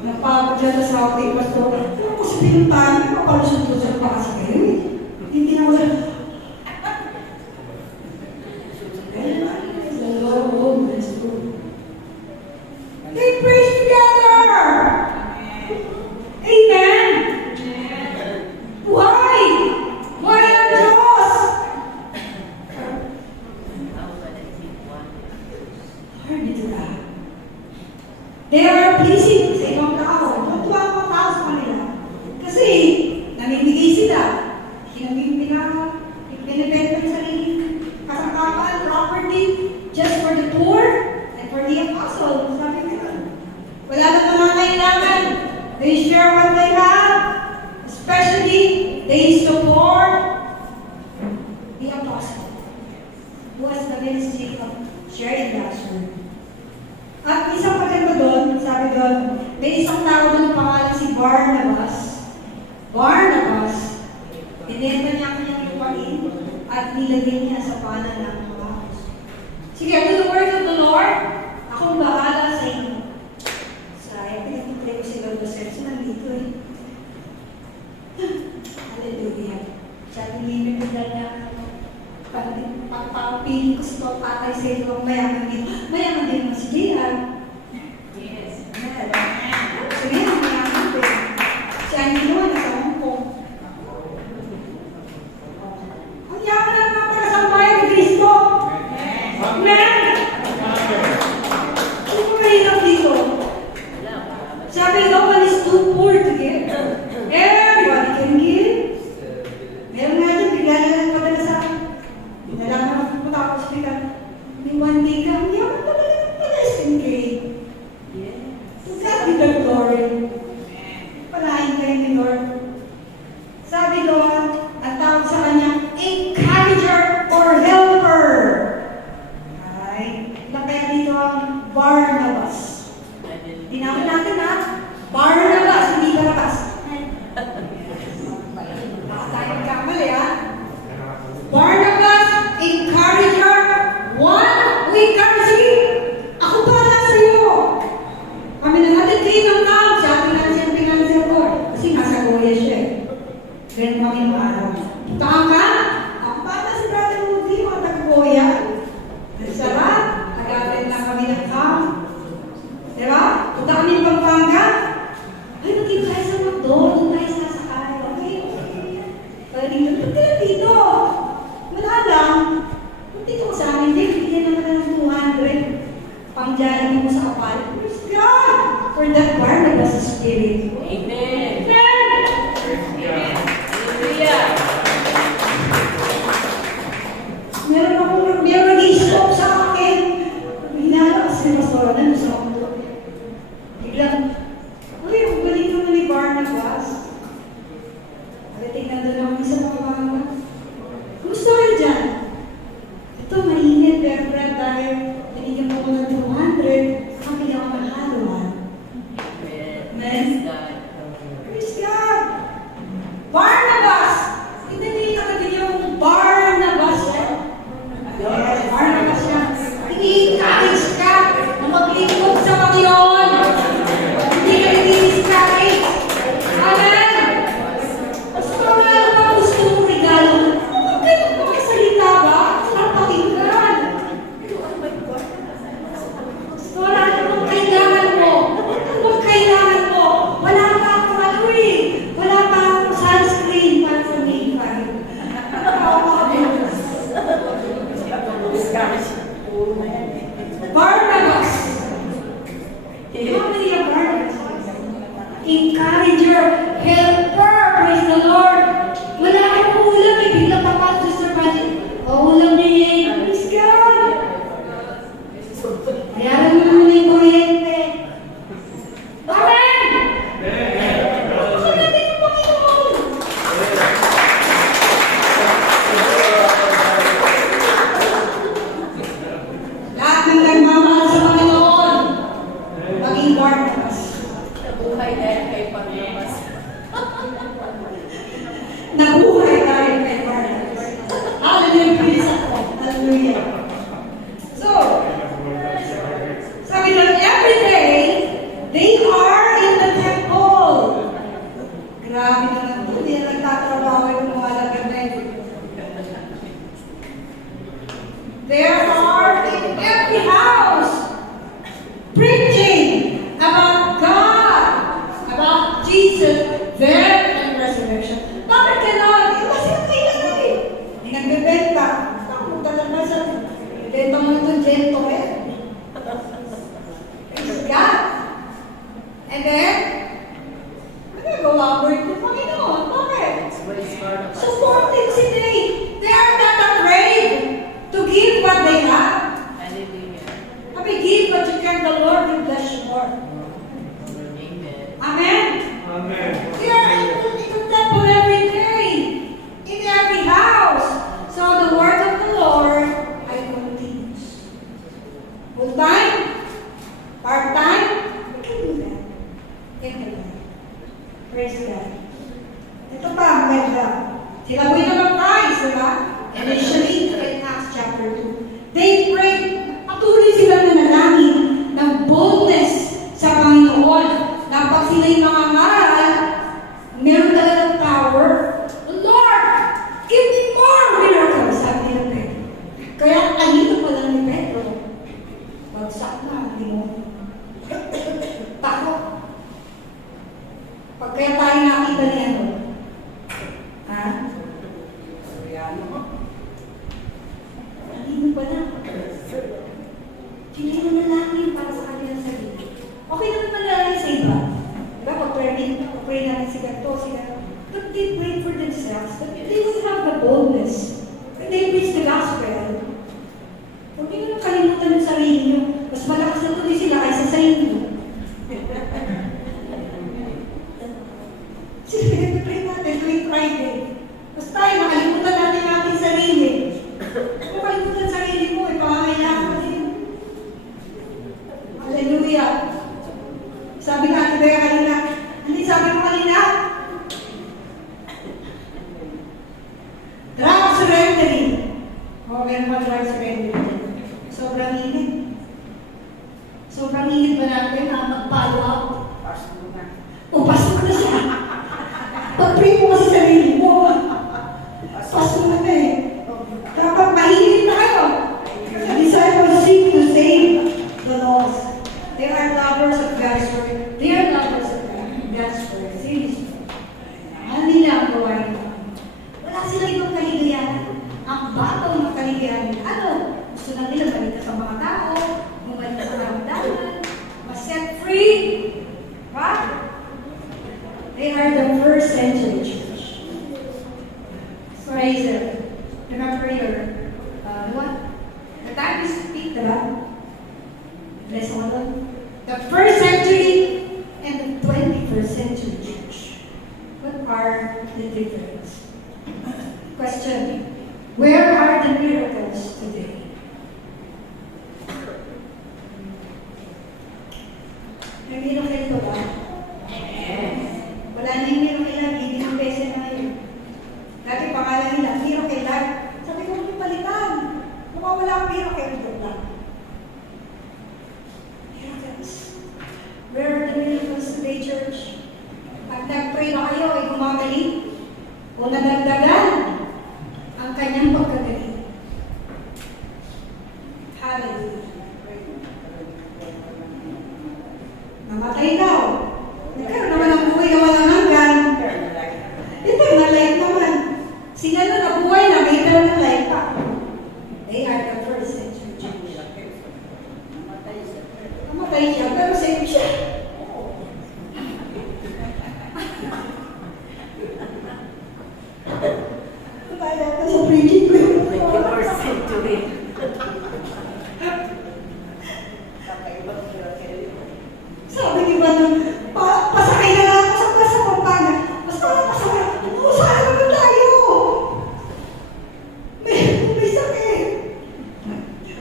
napagod dyan sa Saudi, pastor. Ano ko sa pinuntahan, mapalusot-lusot pa kasi kayo eh. Hindi na ko sa... They praise together! Amen! Why? Why ang Diyos? Glory be to God. They are pleasing sa ibang tao. Matuwa ang mga tao sa kanila. Kasi, namimigay sila. Pinibenta yung sarili. Kasangkapan, property, just for the poor and for the apostle. Sabi nila. Wala na naman kailangan. They share what they have. Especially, they support the apostle who has the ministry of sharing God's word. At isang maganda doon, sabi doon, may isang tao doon na pangalan si Barnabas. Barnabas, binenta niya ang kanyang lupain at nilagay niya sa panan ng mga house. Sige, to the word of the Lord, akong bahala. Barnabas. Hallelujah. Dinawin natin ha. Barnabas, hindi Barnabas. Baka tayo magkamali ha. Barnabas, encourager, one who encourages. Ako pa lang sa iyo. Kami naghatid kayo ng camp sa ating financial board. Kasi nasa Goya siya eh. Ganun kami ng araw. Taan ka? Ako pa lang si Brother Woody, mga taga-Goya. Sarap. Nag-attend lang kami ng camp. Diba? Punta kami ng Pampanga. Ay, maging tayo sa McDo. Doon tayo sasakay. Okay, okay. Pwede nyo, ba't ka lang dito? Wala lang. Ba't dito ko sa amin? Hindi, bigyan naman ng 200. Pangjalan mo sa kapal. Praise God! For that Barnabas spirit. Amen. Amen! Hallelujah. Meron nag-i-stop sa akin. Hinala kasi pastora na sa ako. Biglang, ay, ang galing naman ni Barnabas. Tingnan doon lang kami sa mga mga. Kumusta kayo dyan? Ito, mainit, pero friend, dahil binigyan mo ko ng 200, kami ako mahaluan. Amen. Praise God. Praise God! Barnabas! Hindi ka din yung Barnabas. Yes, Barnabas yan. Ini-encourage ka na maglingkod sa Panginoon. Hindi ka ini-discourage. Amen! Basta wala naman gusto mong regalo. Huwag ka nang makasalita ba? Sarap pakinggan. Basta wala namang kailangan mo. Huwag kailangan mo. Wala pa akong ano eh. Wala pa akong sunscreen para sa makeup. Barnabas. How many are Barnabas? Encourager, helper, praise the Lord. Wala kang ulam eh. Bigla pa pa, Sister Project. O, ulam niya eh. Praise God. Bayaran mo naman yung kuryente. Amen! Ako natin yung Panginoon. Lahat ng nagmamahal sa Panginoon, maging Barnabas. Nabuhay dahil kay Panginoon. Nabuhay tayo kay Barnabas. Hallelujah, praise ako. Hallelujah. So, sabi doon, every day, they are in the temple. Grabe naman doon, hindi na nagtatrabaho yung mga alagad na yun. There are in every house preaching about God, about Jesus, death, and resurrection. Bakit ganon? Kasi kailan eh. May nagbebenta. Ako talaga sa benta mo ito, gento eh. Praise God. And then, nagagawa mo ito, Panginoon. Bakit? Praise God. Supporting si Day. They are not afraid to give what they have. Hallelujah. Sabi, give what you can, the Lord will bless you more. Amen. Amen? Amen. We are in the temple every day, in every house. So the word of the Lord, I continues. Full time? Part time? We can do that. In the Lord. Praise God. Ito pa, maganda. Sila mo yung baptize, diba? Initially, in Acts chapter 2. They prayed, patuloy sila nanalangin ng boldness sa Panginoon. Na pag sila yung mga ngaral, meron talagang power. Lord, give me more miracles, sabi ni Pedro. Kaya kanina pa lang ni Pedro, bagsak na, hindi mo. Takot. Pag kaya tayo nakita niya, no? Ha? Koreano mo? Kanina pa lang. Hindi na nalangin para sa kanilang sarili. Okay naman manalangin sa iba. Diba? Pag-pray natin si ganito, si ganito. But they pray for themselves. But they will have the boldness. When they preach the gospel, huwag niyo na kalimutan yung sarili niyo. Mas malakas na tuloy sila kaysa sa inyo. Sige, pray natin tuwing Friday. Basta tayo, nakalimutan natin ang ating sarili. Kung makalimutan sarili mo, ipangangailangan mo din. model, the first century and the 21st century church. What are the difference? Question, where are the miracles today? May miracle pa ba? Wala na yung miracle lang, hindi ng pesa na ngayon. Dati pangalan nila, miracle lang. Sabi ko, may palitan. Mukhang wala ang miracle doon lang. Miracles. Where are the miracles today, church? Pag nag-pray na kayo, ay gumagaling. O nadagdagan ang kanyang pagkagaling. Hallelujah. Namatay daw. Nagkaroon naman ang buhay na walang hanggan. Eternal life naman. Sila na nabuhay na, may eternal life pa. They are the first century church. Namatay siya, pero save siya. Kaya ka sa preaching ko. 21st century. Sabi ni ba nun, pasakay na lang ako sa Pampanga. Basta pasakay, umusahan naman tayo. May sakit.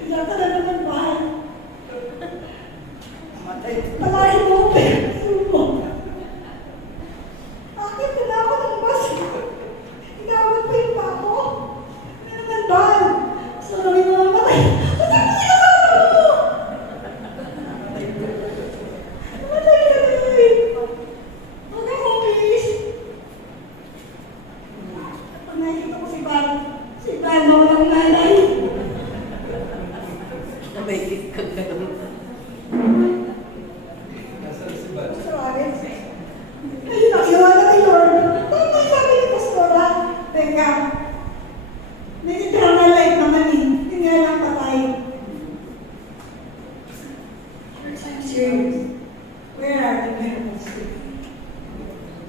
Lata na naman ba? Palahin mo ako, pero bakit na ako ng bus? Inawat pa yung pa ako. Ano naman ba? So, namin mamamatay. Masakit na ako! Namatay ka na eh. Huwag ako, please. Pag nakikita ko si Van, walang nanay. Nabaigit ka ganun. Sa akin, ay, nakiwala kay Lord. Tama sabi ni Pastora. Teka, may eternal life naman eh. Hindi nga lang patay. Church, I'm serious. Where are the miracles today?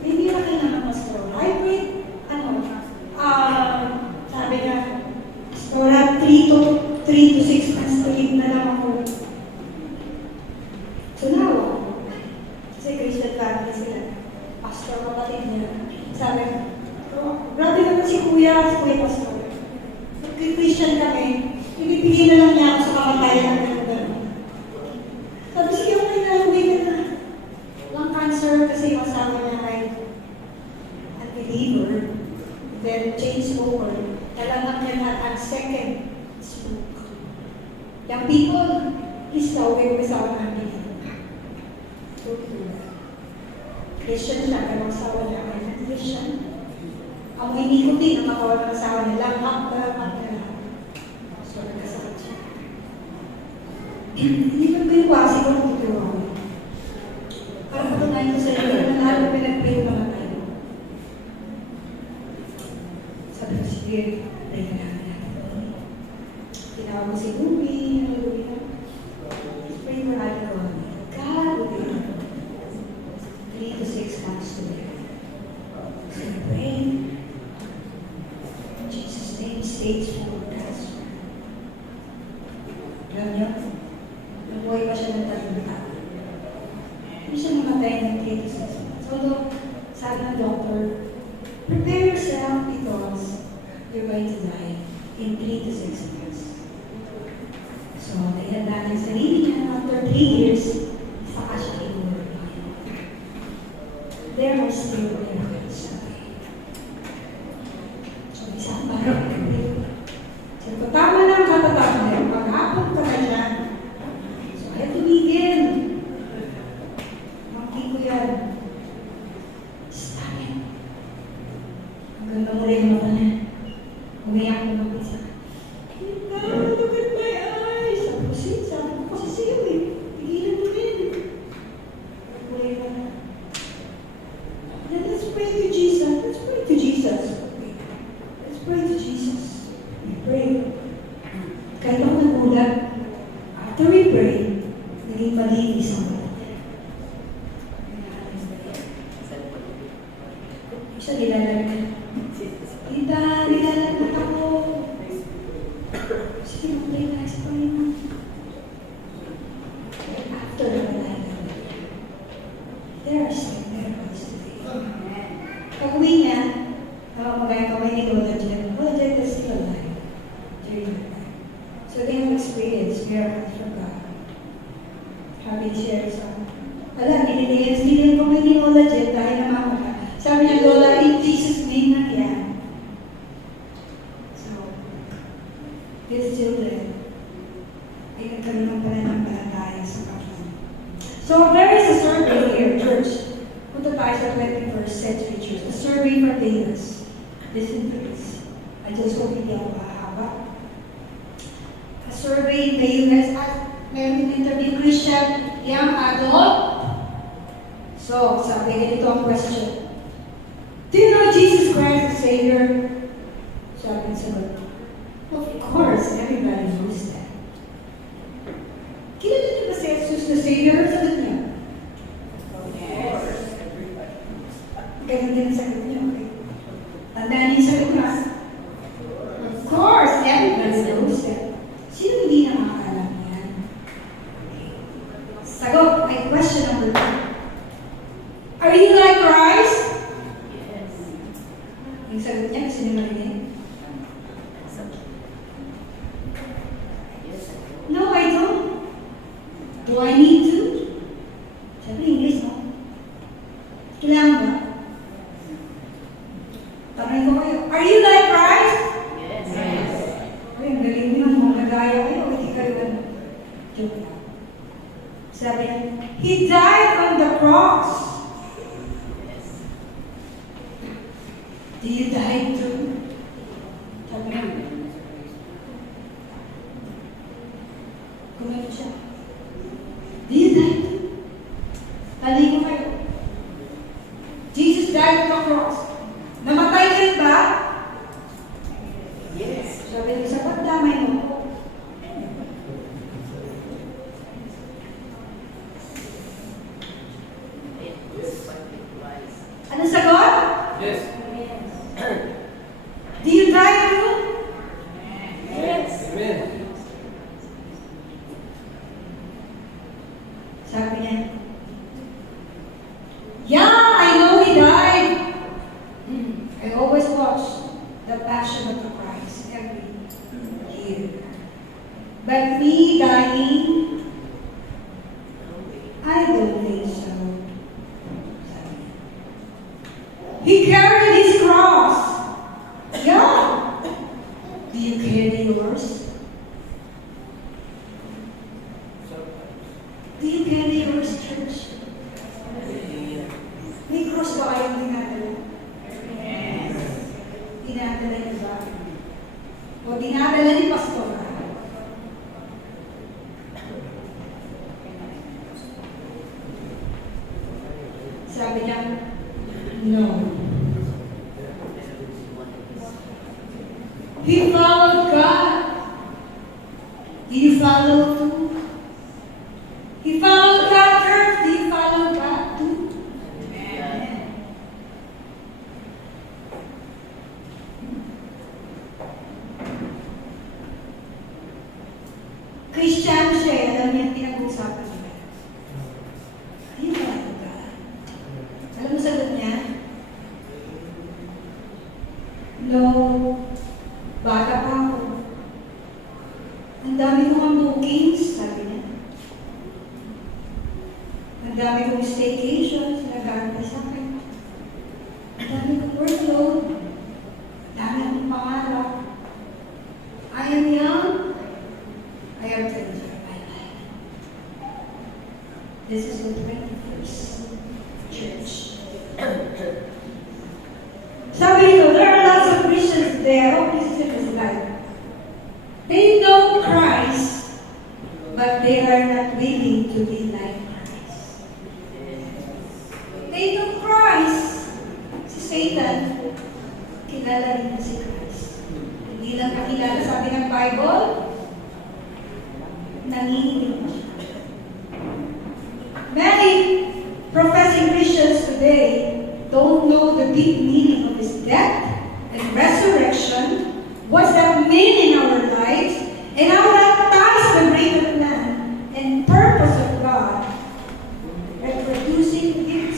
May miracle naman, Pastor. Hybrid, sabi nga, Pastora, 3 to 6 months to live na lang ako. So now, kasi Christian family sila, pastor kapatid niya. Sabi, oh, grabe naman si Kuya Pastor. Nag-Christian kami, pinipigil na lang niya ako sa kamatayan ng gano'n. Sabi, sige, okay na, uwi ka na. Lung cancer kasi yung asawa niya ay unbeliever, then change over. Talagang niya lahat ang second stroke. Young people, please go away with our unbeliever. Christian siya, pero ang asawa niya ay Christian. Ang may nicotine, ang makawa ng asawa niya, lahat na lahat. So, nagkasakit siya. Hindi ko pinipasi ko ng tuturo. Para patunayan ko sa iyo, na lahat na pinag-pray ko naman tayo. Sabi ko, sige, pray ka namin. Tinawag ko si Ruby, hallelujah. Pray for God. God will be 3 to 6 months to live. So I pray. In Jesus' name, stage 4 cancer. Alam niyo, nabuhay pa siya ng 3 taon. Hindi siya namatay ng 3 to 6 months. Although, sabi ng doctor, prepare yourself because you're going to die in 3 to 6 months. So, naihanda niya yung sarili niya after 3 years, saka siya inuwi. There are still miracles. So, isang parang so, tama na ang katatak na yun. Maghapon ka na dyan. So, I have to begin. Mangki ko yan. Stop it. Hanggang namuli yung mata niya. Umiyak ko ng isa. Look at my eyes. Sabi ko kasi sa'yo eh. Pigilan mo rin. Nagulay ka na. Then let's pray to Jesus. Let's pray to Jesus. Let's pray to Jesus. We pray. Kahit ako nagulat, after we pray, naging malinis ang mata. Isa nilalagay. Tita, nilalagay ako. Sige, mag-pray na sa Panginoon. there are still miracles today. Pag-uwi niya, magaya kamay ni Lola Jen, Lola Jen is still alive during that time. So they have experienced miracles from God. Happy to share sa wala, nililiyan kamay ni Lola Jen dahil namamaka. Sabi niya, Lola, in Jesus' name na yan. So, these children, ay nagkaroon ng pananampalataya sa Panginoon. So, there is a survey here, church. Punta tayo sa 21st century church. A survey from Venus. Listen to this. I just hope hindi ako mahaba. A survey in the US at meron interview Christian young adult. So, sabi ganito ang question. Do you know Jesus Christ the Savior? Sabi sagot. Of course, everybody knows that. Kilala niyo ba si Jesus the Savior? Sagot niya. Ganun din ang sagot niya, okay? Tandaan niyo yung sagot niya. Of course, everybody knows that. Sino hindi nakakalam yan? Okay. Sagot, ay question number 2. Are you like Christ? Yes. Yung sagot niya, kasi niyo marinig. Yes. No, I don't. Do I need to? Sabi English, no? Kailangan ba? Tanong ko kayo, are you like Christ? Yes. Ay, ang galing niyo, mga gaya kayo, hindi kayo ano. Joke lang. Sabi niya, He died on the cross. Do you die too? Sabi niya, kumano siya. Do you die too? Tali ko kayo. Jesus died on the cross. Namatay ka rin ba? Yes. Sabi niya, sa pagdamay mo ko. Ano sagot? Yes. Do you die too? Yes. Amen. Sabi niya, yeah, I know He died. I always watch the Passion of the Christ every year. But me dying, I don't think so. Sabi niya. He carried His cross. Yeah. Do you carry yours? Do you carry yours, church? May cross ba kayong dinadala? Dinadala niyo ba? O dinadala ni Pastor? Sabi niya, no. He followed God. Do you follow too? He followed God, church. Do you follow God too? Kristiyano siya, alam niya, pinag-uusapan niya. Ayun ba ito ka? Alam mo sagot niya? No, bata pa ako. Ang dami kong bookings, sabi niya. Ang dami kong staycations, nag-aantay sa akin. Ang dami kong workload. Ang dami kong pangarap. I am young. I have to enjoy my life. This is the 21st church. Sabi nito, there are lots of Christians there. Oh, this is his life. They know Christ, but they are not willing to be like Christ. They know Christ. Si Satan, kilala rin na si Christ. Hindi lang kakilala, sabi ng Bible, nanginginig siya. Many professing Christians today don't know the deep meaning of His death and resurrection. What's that mean in our lives? And how that ties the greater plan and purpose of God and producing His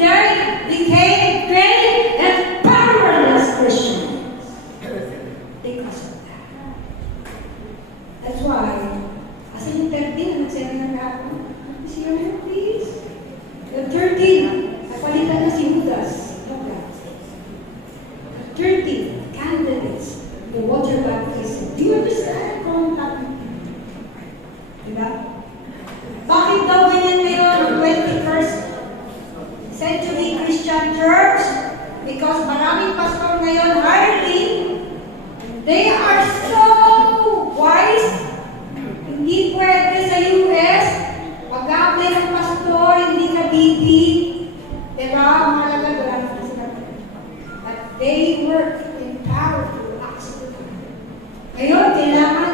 today became great and powerless Christians because of that. That's why, asan yung 13 na nagsaya ng ako? See your hand, please. The 13, napalitan na si Judas. 13 candidates in the water baptism. Do you understand kung happened? Diba? Bakit daw ganyan ngayon ang 21st century Christian church? Because maraming pastor ngayon hiring, they are so wise. Hindi pwede sa US, mag-apply ng pastor, hindi ka BP. Diba? Mahalaga doon. But they work in powerful acts. Ngayon, kailangan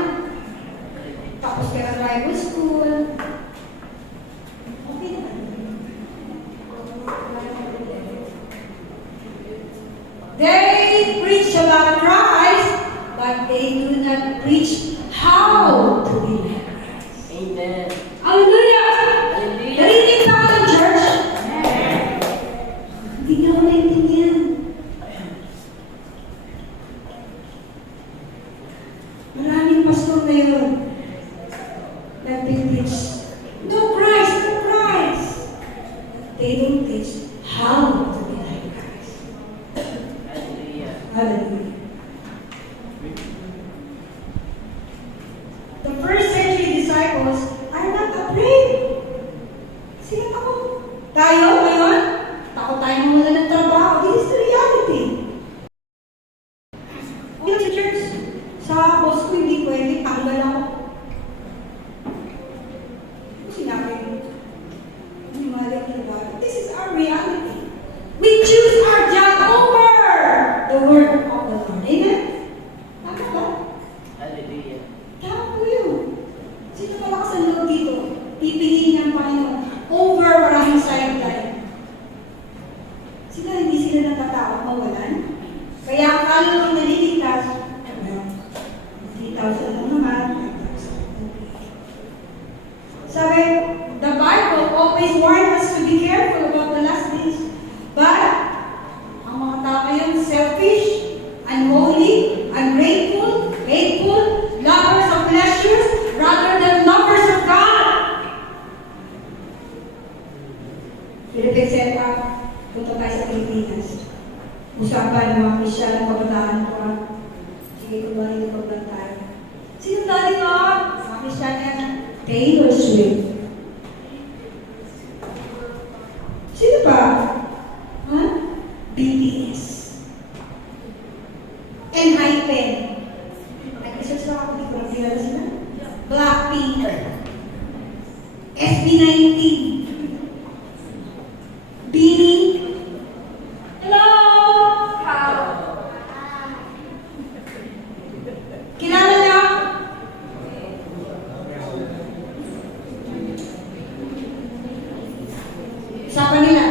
tapos ka ng Bible school. Okay naman. They preach about Christ, but they do not preach how to be like Christ. Amen. Hallelujah! Hallelujah. Narinig ba ka ng church? Hindi niya ako naintindihan. Maraming pastor ngayon nag-preach, no Christ, no Christ. They don't teach how to be like Christ. Hallelujah. Hallelujah. The first century disciples are not afraid. Sila takot. Tayo ngayon, takot tayo mawala ng trabaho. This is the reality. Yung sa church, sa boss ko hindi pwede, tanggal ako. Sinabi mo, hindi mahal ang trabaho. This is our reality. We choose our job over the word of the Lord. Amen? Tama ba? Hallelujah. Tama po yun. Sino malakas ang loob dito? Pipiliin ng Panginoon over maraming sideline. Sila hindi sila natatakot mawalan. Kaya ang kaluluwang naliligtas, 3,000 lang naman, 5,000. Sabi, the Bible always warns us to be careful about the last days. But, ang mga tao ngayon, selfish, unholy, ungrateful, hateful, lovers of pleasures rather than lovers of God. Philippine Setup, punta tayo sa Pilipinas. Usapan ng mga Christian, pagdaan ko. Sige, kung wala yung pagbantay. Sino dali mo? Mga Christian yan. Taylor Swift. Sino pa? Ha? BTS. Enhypen. Nag-research lang ako, hindi ko lang kilala sila. Blackpink. SB19. Beanie. Hello! Kilala niyo? Usapan nila.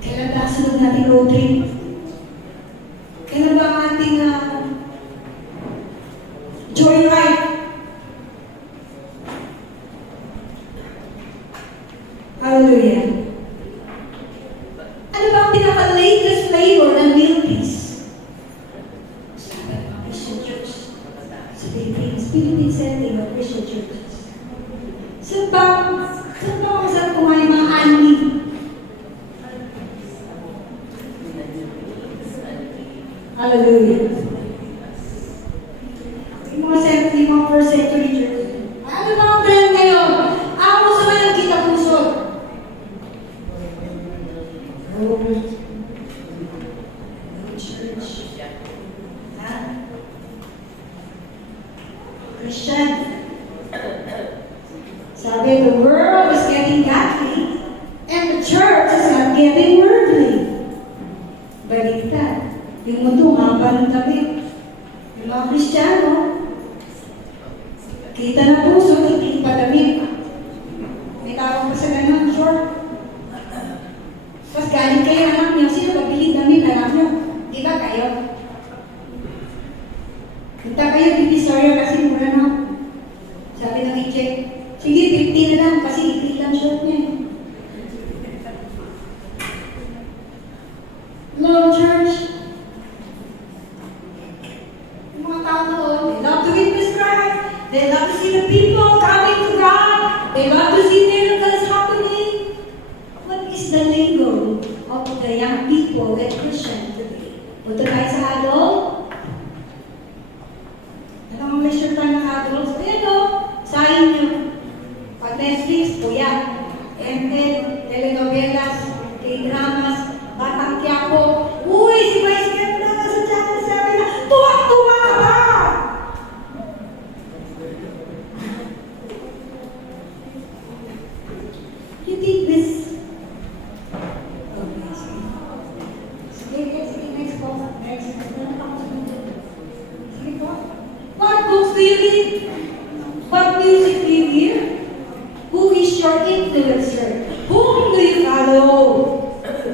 Kailan ba sunod natin road trip? Kailan ba ang ating joyride? Hallelujah. Ano ba ang pinaka-latest flavor ng milk teas? Sabi ng mga Christian church sa Philippines. Philippine setting of Christian churches. Saan ba masarap kumain mga anli? Hallelujah. Yung mga first century church. Ano ba ang trend ngayon? Ako sa ngayon kita puso. Church. Ha? Christian. Sabi, the world is getting godly and the church is not getting worldly. Baliktad. Yung mundo, haba ng tabi. Yung mga Kristiyano, kita na puso, hindi pa damit. May tawag pa sa ganun, short. Tapos galing kayo, anak niyo, sino pabili damit, anak niyo? Di ba kayo? Punta kayo, Divisoria kasi mura na. Sabi ng i-check, sige, 50 na lang kasi iklit ang short niya. Hello, church. Yung mga tao doon, they love to witness Christ. They love to see the people coming to God. They love to see miracles happening. What is the lingo of the young people and Christian today? Punta tayo sa adult. Alam mo, may sure tayo ng adults. Ayan o, sahin nyo. Pag Netflix, puya. And then, telenovelas, K-dramas, Batang Quiapo. Uy, si Vice Ganda na sa Channel 7 na, tuwak-tuwa ka ba? You think this? Okay, sige, next po. Next. Sige po. What books do you read? What music do you hear? Who is your influencer? Whom do you follow?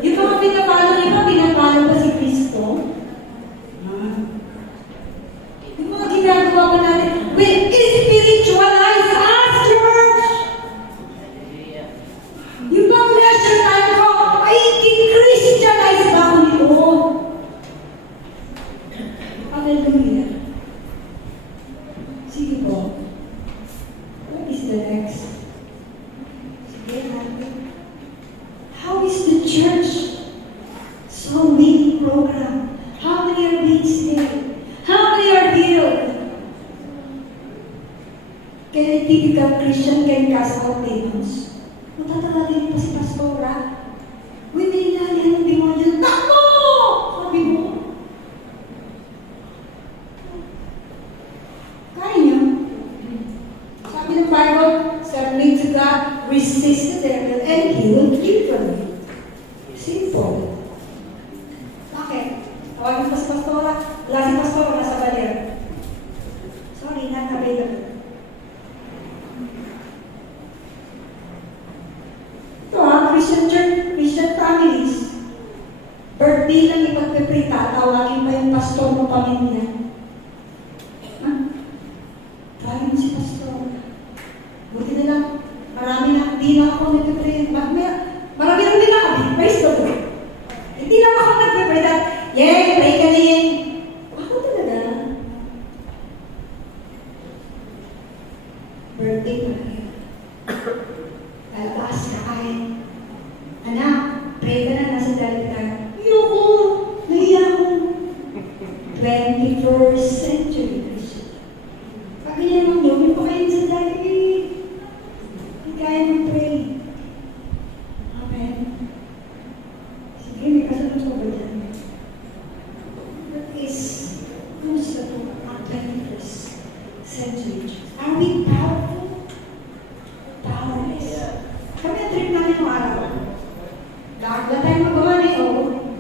Yung mga pinapalo niyo ba, pinapalo ba si Kristo? Yung mga ginagawa pa natin, we spiritualize us, church! Hallelujah. Yung mga leisure time ko, ay i-Christianize ba ako nito? Hallelujah. Sige po. What is the next? Sige natin. How is the church? So many program. How many are being saved? How many are healed? Can a typical Christian can cast out demons? Matatawagin pa si Pastora. Uy, may inalihan ng demonyo. Takbo! Sabi mo. Kaya niyo? Sabi ng Bible, submit to God, resist the devil, and he will flee from you. Simple. Bakit? Tawagin pa si Pastora. Wala si Pastora, nasa baler. Sorry, not available. Ito Christian church, Christian families. Birthday lang ipagpiprita, tawagin pa yung pastor ng pamilya. Ha? Tawagin mo si pastor. Buti na lang, marami na, hindi na ako nagpipray. Marami na din ako, praise the Lord. Hindi na ako nagpipray that, yay, pray ka din. Ako talaga. Birthday pa rin. Lalabas ka ay, anak, pray ka na, nasa dalitan. Ayoko, nahiya ako. 21st century Christian. Pag ganyan ang yun, pa kayo sa dalitan. Hindi kaya mag-pray. Amen. Sige, may kasunod ko ba dyan? That is, kumusta po ang 21st century? Are we powerful? Powerless. Kami ang trip namin ng araw. Wala tayong magawa na ito.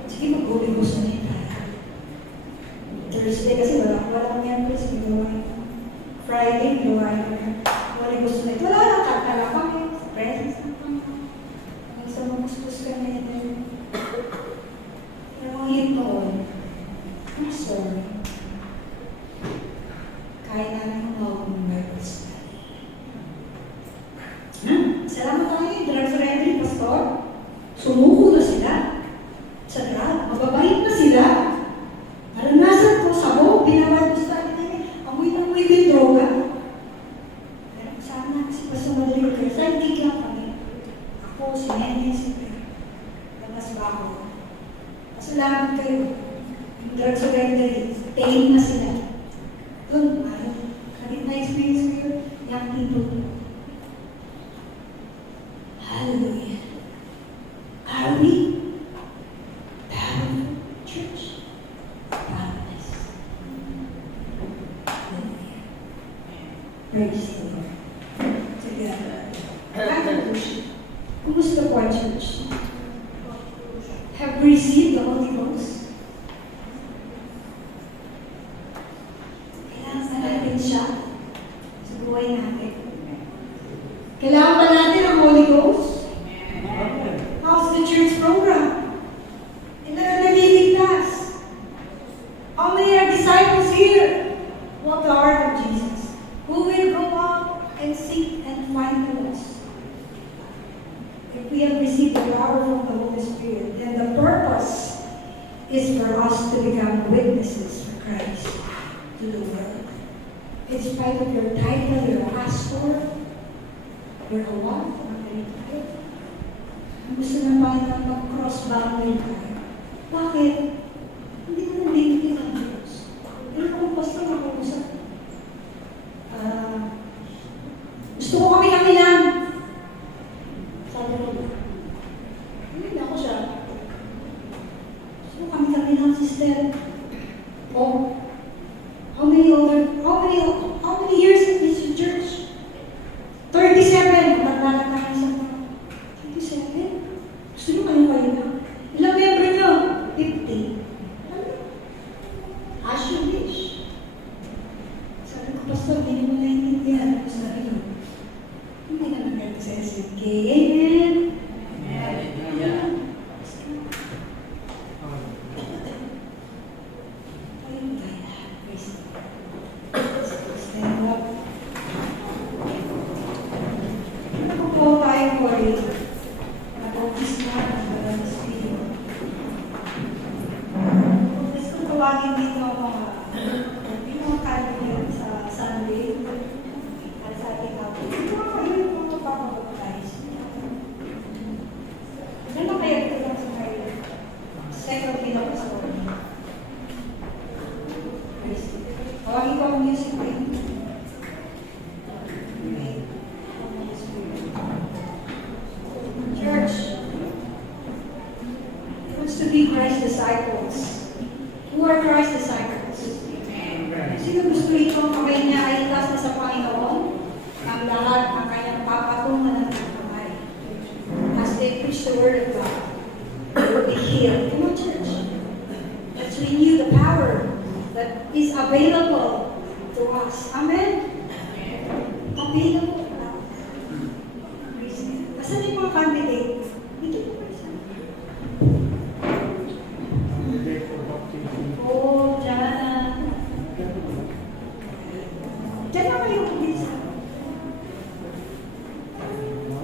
Sige, mag-gulibos na yun tayo. Thursday kasi wala miyembros. Friday, gulibos na ito. Wala lang, kakala kami. Presence na kami. Hanggang sa mamustos kami. Pero ang hit noon, I'm sorry. Kaya namin yung Bible study. Salamat tayo yung drug surrender, Pastor. Sumuko na sila. Sa drug, mababait na sila. Naranasan ko sa Bible study namin. Amoy na amoy yung droga. Pero sana kasi pa sa Madrid, kaya sidekick lang kami. Ako, si Nene, si Pedro. Labas ba ako? Pasalamat kayo. Yung drug surrender, pain na sila. Doon, kahit na-experience ko yun, young people. Hallelujah. Are we powerful church? Powerless. Hallelujah. Praise the Lord. Together. Kumusta po ang church? Have we received the Holy Ghost? Kailangan sa natin siya sa buhay natin. Kailangan ba natin ang Holy Ghost? How's the church program? Ilan na niligtas? How many are disciples here? Walk the heart of Jesus. Who will go out and seek and find the lost? If we have received the power from the Holy Spirit, then the purpose is for us to become witnesses for Christ to the world. In spite of your title, you're a pastor, you're a what? Gusto naman na mag-cross boundary tayo. Bakit? Hindi ko nabibigyan ng Diyos. Hindi ko basta makausap. Gusto ko kami lang. Sabi ko, hindi ako siya. Gusto ko kami lang, sister. Oh, how many years in this church? 37. Matala tayo sa 37. Gusto nyo kayo na? Ilang member nyo? 50. As you wish. Sabi ko, Pastor, hindi mo naiintindihan. Sabi ko, hindi naman ganito sa SMK. Amen. Hallelujah. Ayun tayo. Praise the Lord. Stand up. Ano po tayo po rin? Nag-office na ang Banal na Espiritu. Gusto ko tawagin dito mga kaibigan sa Sunday. Para sa ating kapit. Ito ako yun kung magpapabaptize. Ano kaya ito lang sa kayo? Second pinag sa morning. Tawagin ko ang music rin. Church, it wants to be Christ's disciples. Who are Christ's disciples? Sino gusto itong kamay niya ay itas na sa Panginoon? Ang lahat ang kanyang papatungan ng kamay. As they preach the word of God, they will be healed. Come on, church. Let's renew the power that is available to us. Amen? Available. Asan yung mga candidate? Dito po kayo sa oh, dyan. Dyan na kayo kumisa.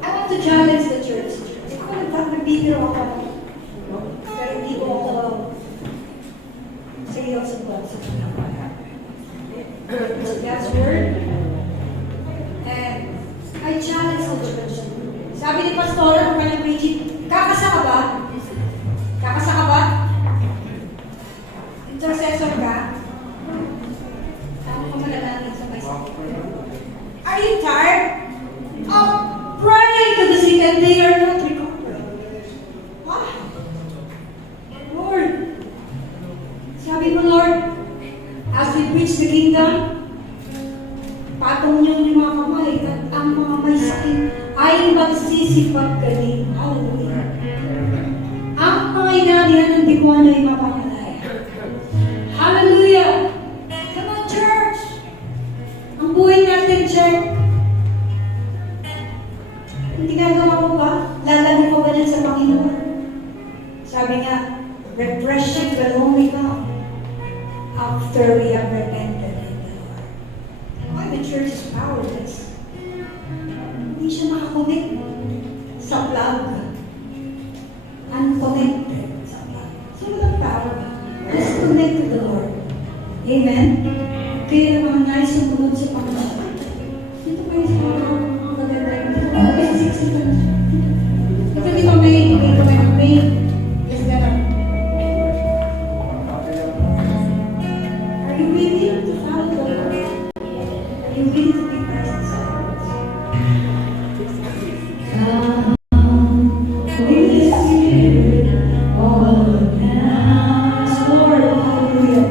I want to challenge the church. Ako nagbibiro ako. Pero hindi ko ako seryoso ba sa God's word. And I challenge the church. Sabi ni Pastor, ang kanyang preaching, kakasa ka ba? Kakasa ka ba? Intercessor ka? Tama ko malalangin sa may Are you tired of praying to the sick and they are not recovered? What? Lord, sabi mo, Lord, as we preach the kingdom, patong niyo yung mga kamay at ang mga may sakit ay magsisipaggaling. Hallelujah. Ang panginalihan ng demonyo ay mapamalaya. Hallelujah. Come on, church. Ang buhay natin, church. Ang ginagawa mo ba? Lalago mo ba yan sa Panginoon? Sabi nga, refreshing will only come after we have repented in the Lord. Why the church is powerless? Hindi siya makakonect sa plug. Unconnected sa plug. So, walang power. Let's connect to the Lord. Amen? Kaya mga nais yung tulad sa Panginoon. Dito kayo sa mga maganda. Dito kayo sa siksikan. Ito dito may. Is that a... Are you willing to follow the Lord? Are you willing to be Christ's disciples? Come, Holy Spirit, all now. Lord, hallelujah.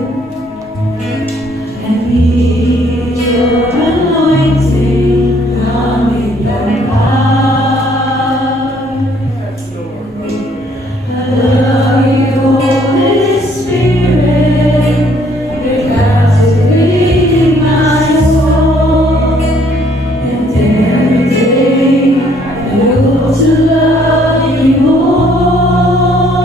And meet your anointing, come in the power. Love you, Holy Spirit, captivating my soul, and every day I look to love you more.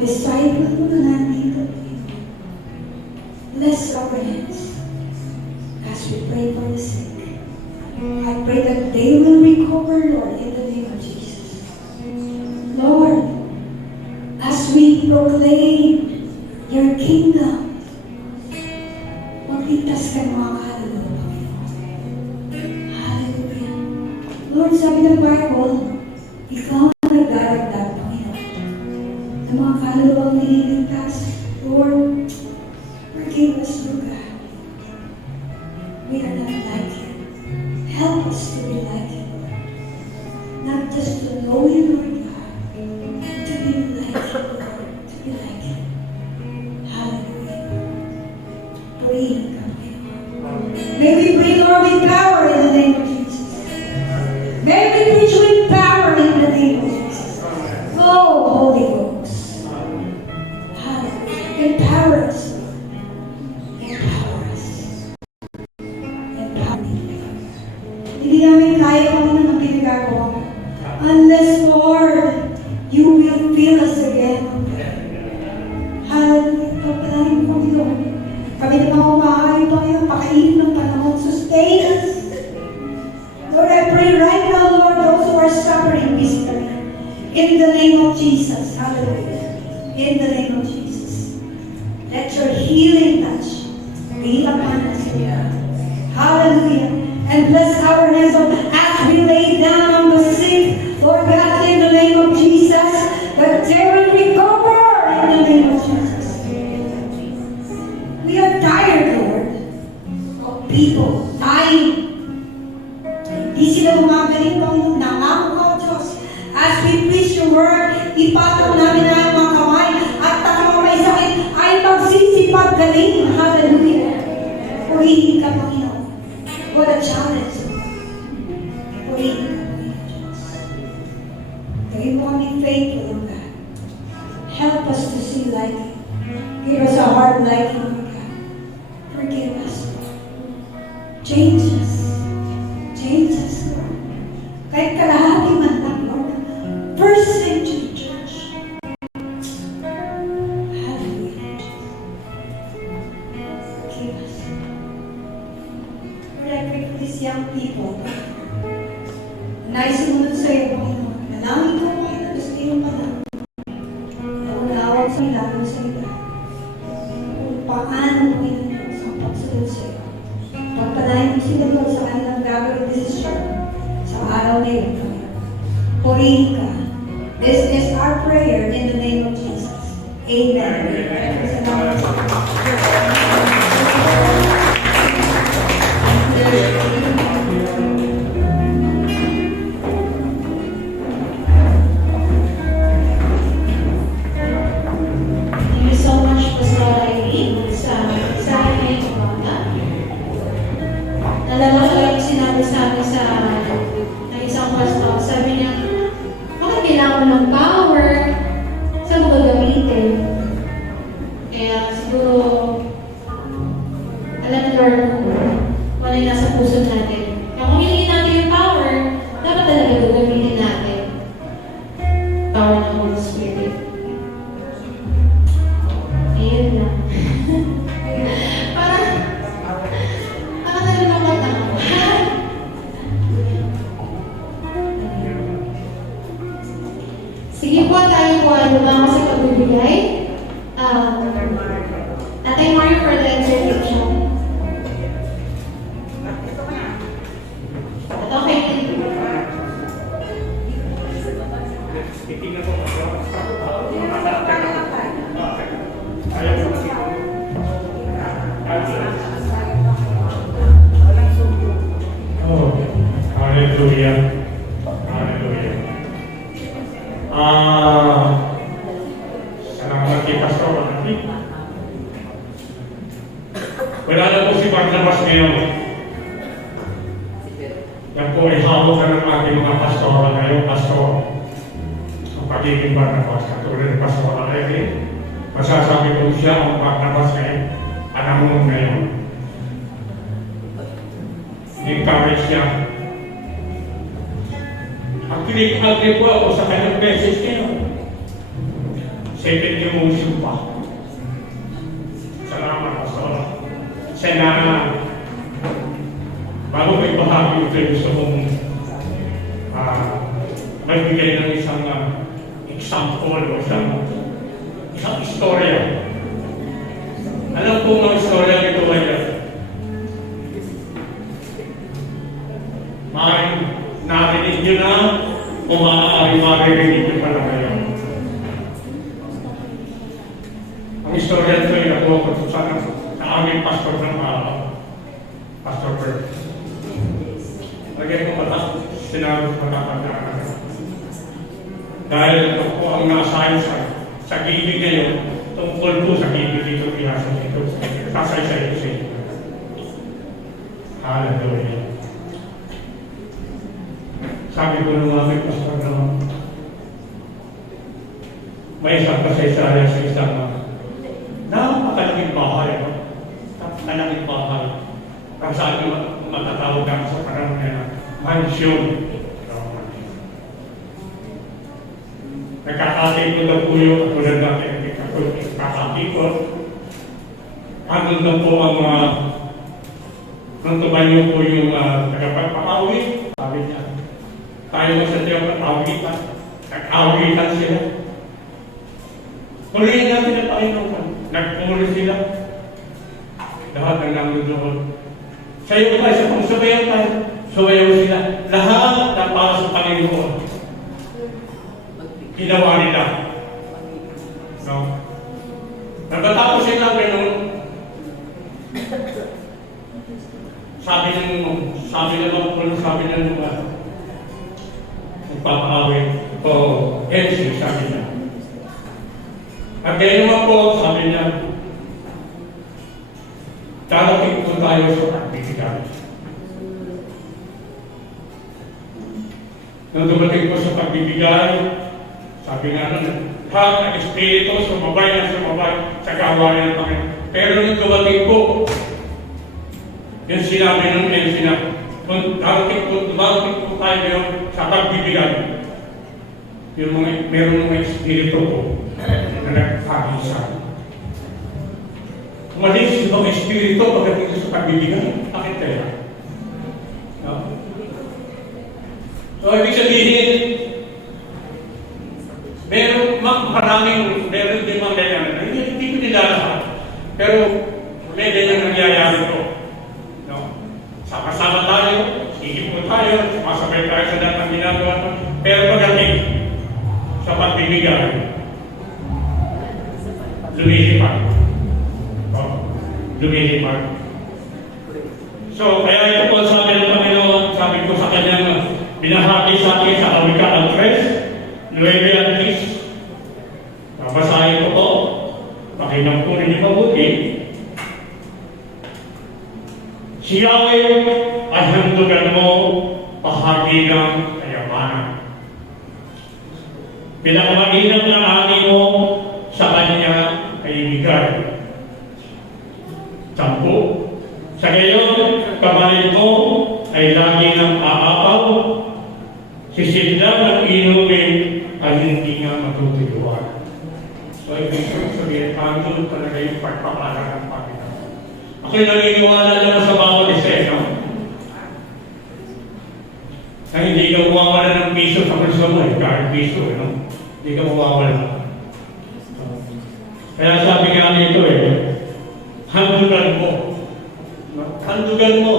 disciple mo na nandito. Bless our hands as we pray for the sick. I pray that they will recover, Lord, in the name of Jesus. Lord, as we proclaim your kingdom, magligtas ka ng mga kaluluwa, Panginoon. Hallelujah. Lord, sabi ng Bible, ikaw ang nagdaragdag, Panginoon, ng mga kaluluwang nililigtas. Lord, forgive us, Lord God. We are not like you. Help us to be like you, Lord. Not just to know you, Lord God, to be like you, Lord. To be like you. Hallelujah. Pray, God. May we pray, Lord, with power in the name of Jesus. May we preach with power in the name of Jesus. Oh, Holy Ghost. Hallelujah. Empower us. Empower us. Empower me. Hindi namin kaya kung ano ang pinagagawa mo. Unless, Lord, you will fill us again. Hallelujah. Pagpalain mo kami, Lord. Kami na mga umahay, Panginoon, pakainin ng panahon. Sustain us. Lord, I pray right now, Lord, those who are suffering physically. In the name of Jesus. Hallelujah. In the name of Jesus. Let your healing touch be upon us, Lord. Hallelujah. And bless our hands as we lay down on the sick, Lord God, in the name of Jesus, that they will recover in the name of Jesus. We are tired, Lord, of people dying. Hindi sila umagaling, Panginoon. Nangako ka, Diyos. As we preach your word, ipataw namin ang mga kamay at ang may sakit ay magsisipag galing. Hallelujah. Purihin ka, Panginoon. What a challenge. Purihin ka, Panginoon Diyos. Gawin mo kami faithful, Lord God. Help us to see like you. Give us a heart like you, Lord God. Forgive us, Lord. Change us. Change us, Lord. Kahit kalahati man lang, Lord. First century church. Hallelujah. Forgive us. Lord, I pray for these young people. Naisumunod sa iyo, Panginoon. Nalangin ko, Panginoon, gusto yung panahon. Naunawag sa ilalim sa iba. Kung paano, Panginoon, Diyos, ang pagsunod sa iyo. Pagpalain mo sila, Lord, sa kanilang gagawin desisyon sa araw na yun, Panginoon. Purihin ka. This is our prayer in the name of Jesus. Amen. Salamat sa Thank you so much, Pastor Irene, sa mensahe ngayong umaga. Nalala ko yung sinabi sa amin ng isang pastor. Sabi niya, bakit kailangan ng power? Saan mo gagamitin? Kaya siguro, alam ni Lord kung ano yung nasa puso natin. Kaya kung hilingin natin yung power, dapat talaga gagamitin natin. Power ng Holy Spirit. Ayun lang. Parang nalulungkot ako. Sige po, tayo po ay lumama sa pagbibigay. Tatay Mario for the exhortation. At okay. Oh, hallelujah. Hallelujah. Salamat kay Pastor Manati. Wala na po si Barnabas ngayon. Yan po ay hawak na ng ating mga pastor ngayon, Pastor. Ang pagiging Barnabas, katulad ng Pastor Manati, masasabi ko siya ang Barnabas ngayon, alam mo ngayon. Encourage niya. Ang kinig-agree po ako sa kanyang message ngayon. Isipin niyo mong sumpa. Salamat, Pastor. Sana, bago ko ibahagi ito, gusto kong magbigay ng isang example o isang istorya. Alam po ng istorya nito ngayon. Maaaring narinig nyo na o maaaring maririnig nyo pa na ngayon. Ang istorya nito ay nakuha ko sa aming pastor ng Pastor Bert. Lagay ko pala, sinabi ko pala dahil ito po ang naasahin sa gibig ngayon, tungkol po sa gibig dito, pihasa dito, kasay-say ko sa inyo. Hallelujah. Sabi ko nung aming pastor na may isang kasay-saya sa isang napakalaking bahay. Napakalaking bahay. Kaya sabi matatawag kami sa panahon na mansyon. Nagkakatay ko na po yung tulad natin. Nagkakatay ko. Andun na po ang nantuman niyo po yung tagapagpapawid. Sabi niya, tayo mo sa Diyos nag-awitan. Nag-awitan sila. Purihin natin ang Panginoon. Nagpuri sila. Lahat ng nangyayod. Sa'yo tayo, sa kung sumayaw tayo, sumayaw sila. Lahat na para sa Panginoon. Ginawa nila. No? Nagtatapos sila gano'n. Sabi ng nagpapawin o MC, sabi niya. At kaya naman po, sabi niya, darating po tayo sa pagbibigay. Nung dumating po sa pagbibigay, sabi nga nun, lahat ng Espiritu, sumabay sa gawain ng Panginoon. Pero nung dumating po, yung sinabi ng MC na, dumating po tayo ngayon sa pagbibigay. Yung meron mga Espiritu po na nagpapisa. Umalis yung mga Espiritu pagdating sa pagbibigay. Bakit kaya? No? So, ibig sabihin, meron din mga ganyan. Hindi ko nila lahat. Pero, may ganyan nangyayari ko. No? Sama-sama tayo, higit mo tayo, sumasabay tayo sa lahat ng ginagawa. Pero pagdating sa pagbibigay, lumilipad. Lumilipad. So, kaya ito po sabi ng Panginoon, sabi ko sa kanya, binahagi sa akin sa Kawikaan 3, 9 babasahin ko po. Pakinggan po ninyo mabuti. Si Yahweh ay handugan mo bahagi ng kayamanan. Pinakamainam na ani mo sa kanya ay ibigay. 10. Sa ngayon, kamay mo ay lagi ng aapaw. Sisidlan at inumin ay hindi nga matutuluan. So, ibig sabihin, andun talaga yung pagpapala ng Panginoon. Ako'y naniniwala naman sa bawat isa, no? Na hindi ka mawawala ng piso sa puso mo, kahit piso, no? Hindi ka mawawala. Kaya sabi nga nito handugan mo. Handugan mo.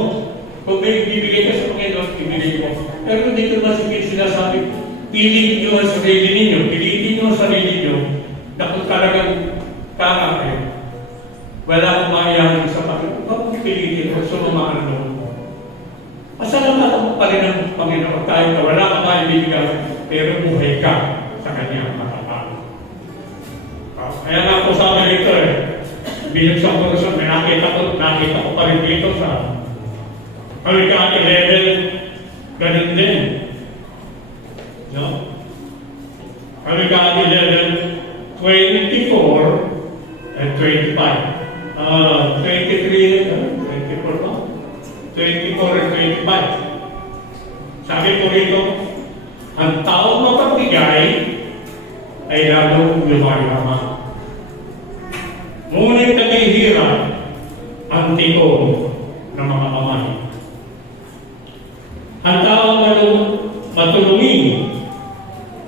Kung may bibigay ka sa Panginoon, ibigay mo. Pero kung dito masigit sinasabi, piliin nyo ang sarili ninyo, piliin nyo ang sarili nyo, na kung talagang tama kayo, wala akong maiyahan sa Panginoon. Bakit piliin mo? Sumamahan mo. Pasalamatan mo pa rin ang Panginoon kahit na wala ka maibigay, pero buhay ka sa kanyang matapang. Kaya nga po sabi dito bilang sa kurso, may nakita ko pa rin dito sa Kawikaan 11, ganun din. No? Kawikaan 11, 24 and 25. 24 ba? 24 and 25. Sabi po rito, ang taong mapagbigay ay lalong lumayaman. Ngunit naghihirap ang tigon ng mga amay. Ang taong matulungin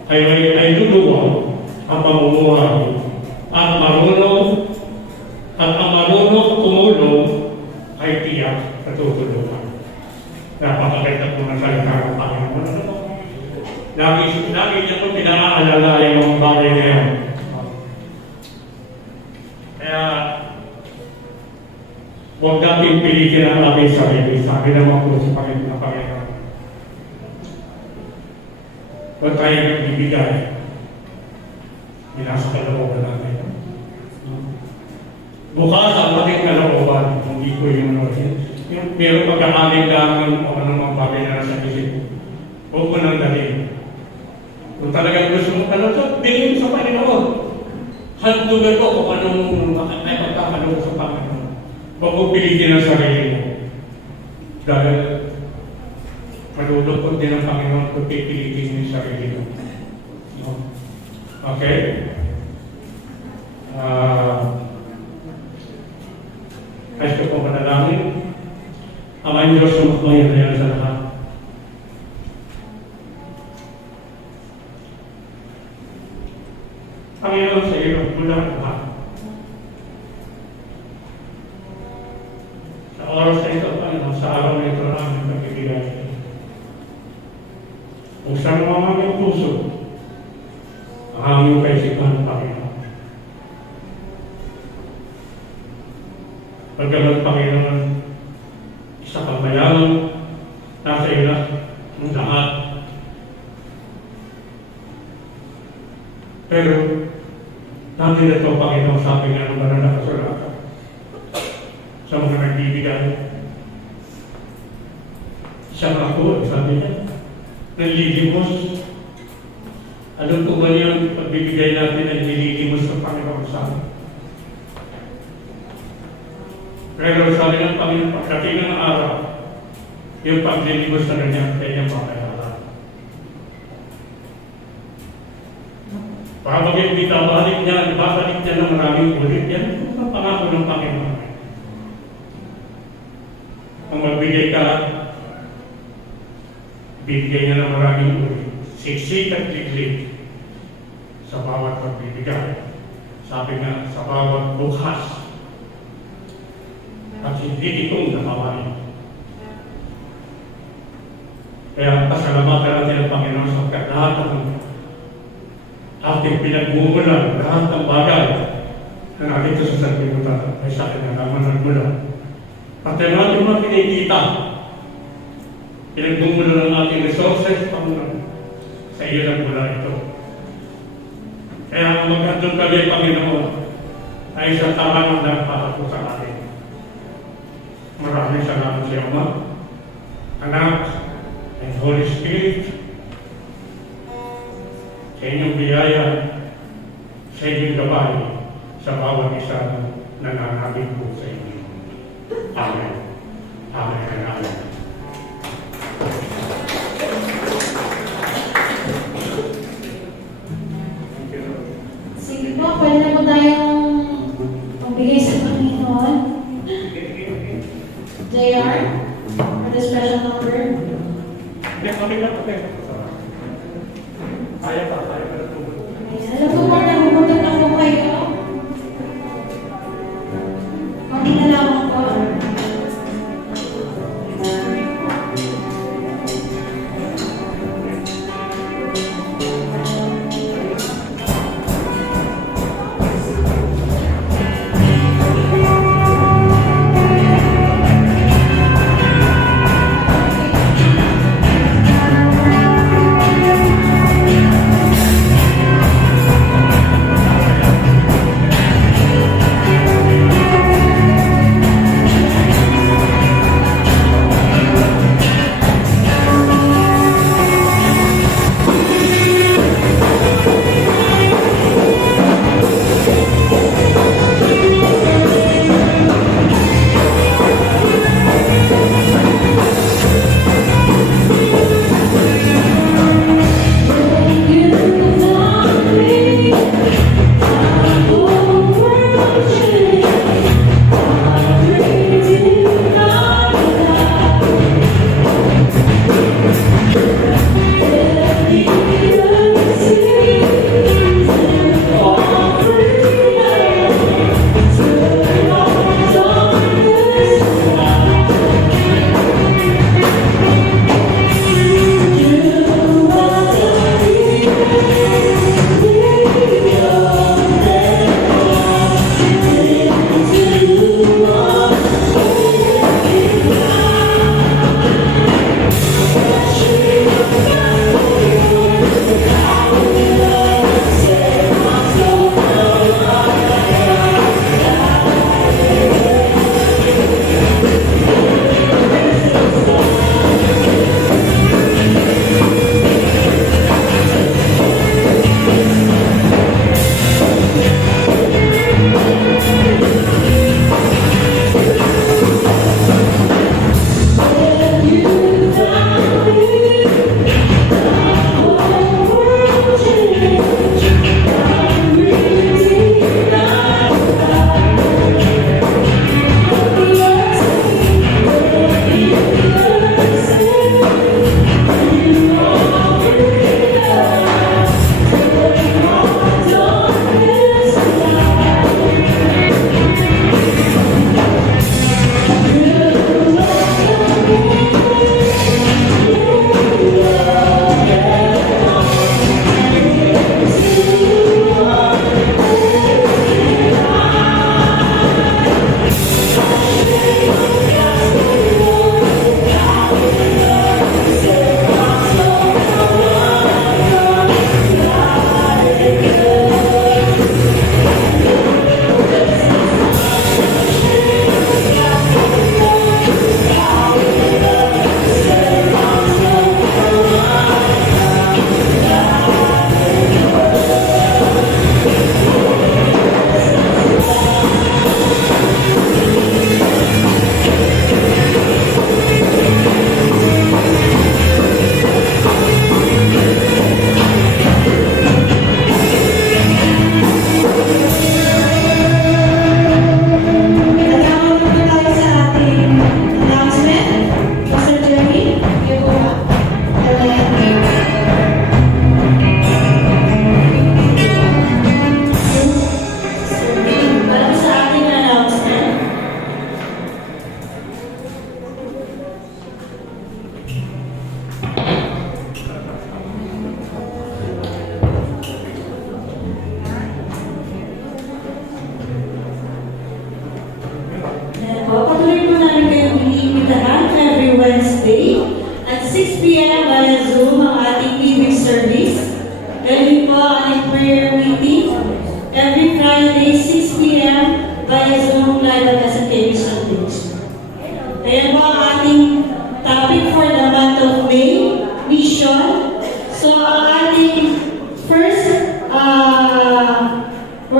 ay luluwang ang pamumuhay at ang marunong tumulong ay tiyak at tutulungan. Napakaganda po ng salita ng Panginoon. Lagi niya po pinaalala yung mga bagay na yan. Kaya, huwag natin pilitin ang aming sarili. Sabi naman po sa Panginoon. Huwag tayo nagbibigay. Binasa kalooban natin. Bukas ang ating kalooban, hindi ko yung pero pagkakalindangan o anong mga bagay na nasa isip, huwag mo nang dalhin. Kung talagang gusto mo kalooban, bilhin sa Panginoon. Handugan ko kung anong may pagkakaloob sa Panginoon. Huwag mo pilitin ang sarili mo. Dahil malulungkot din ang Panginoon kung pipilitin mo yung sarili mo. Okay? Ayos ko po manalangin. Amayin Diyos na magmayan sa lahat. Panginoon sa iyo, mula lahat. Sa oras na ito, Panginoon, sa araw na ito namin pagbibigay. Buksan mo ang aming puso, ang aming kaisipan, Panginoon. Pagkaroon, Panginoon, sa pagbayaran, nasa iyo na ang lahat. Pero, natin ito, Panginoon, sa ating ano ba na nakasulatan sa mga nagbibigay. Siyang ako, sabi niya, nanlilimos. Ano po ba yung pagbibigay natin ang nililimos sa Panginoon sa atin? Pero sabi ng Panginoon, pagdating ng araw, yung paglilibos na kanyang makayaran. Pagkabagay ibabalik niya ng maraming ulit. Yan ang pangako ng Panginoon. Kung magbigay ka, bigay niya ng maraming ulit. Siksik at liglig sa bawat pagbibigay. Sabi nga, sa bawat bukas. At hindi itong nakawain. Kaya pasalamatan natin ang Panginoon sa lahat ng ating pinagmumulan, lahat ng bagay na nakita sa sanlibutan ay sa kanya naman nagmula. Pati natin mga kinikita, pinagmumulan ng ating resources, Panginoon, sa iyo nagmula ito. Kaya ang magandang kami, Panginoon, ay sa tahanan ng para po sa atin. Maraming salamat sa iyo, Ama, Anak, and Holy Spirit, sa inyong biyaya, sa inyong gabay, sa bawat isa na nananabig po sa inyo. Amen. Amen and amen. Sige po, pwede na po tayong magbigay sa Panginoon. JR, for the special number. Kami na po. Kaya pa na po. Alam ko po, nagugutom na po kayo. Konti na lang po.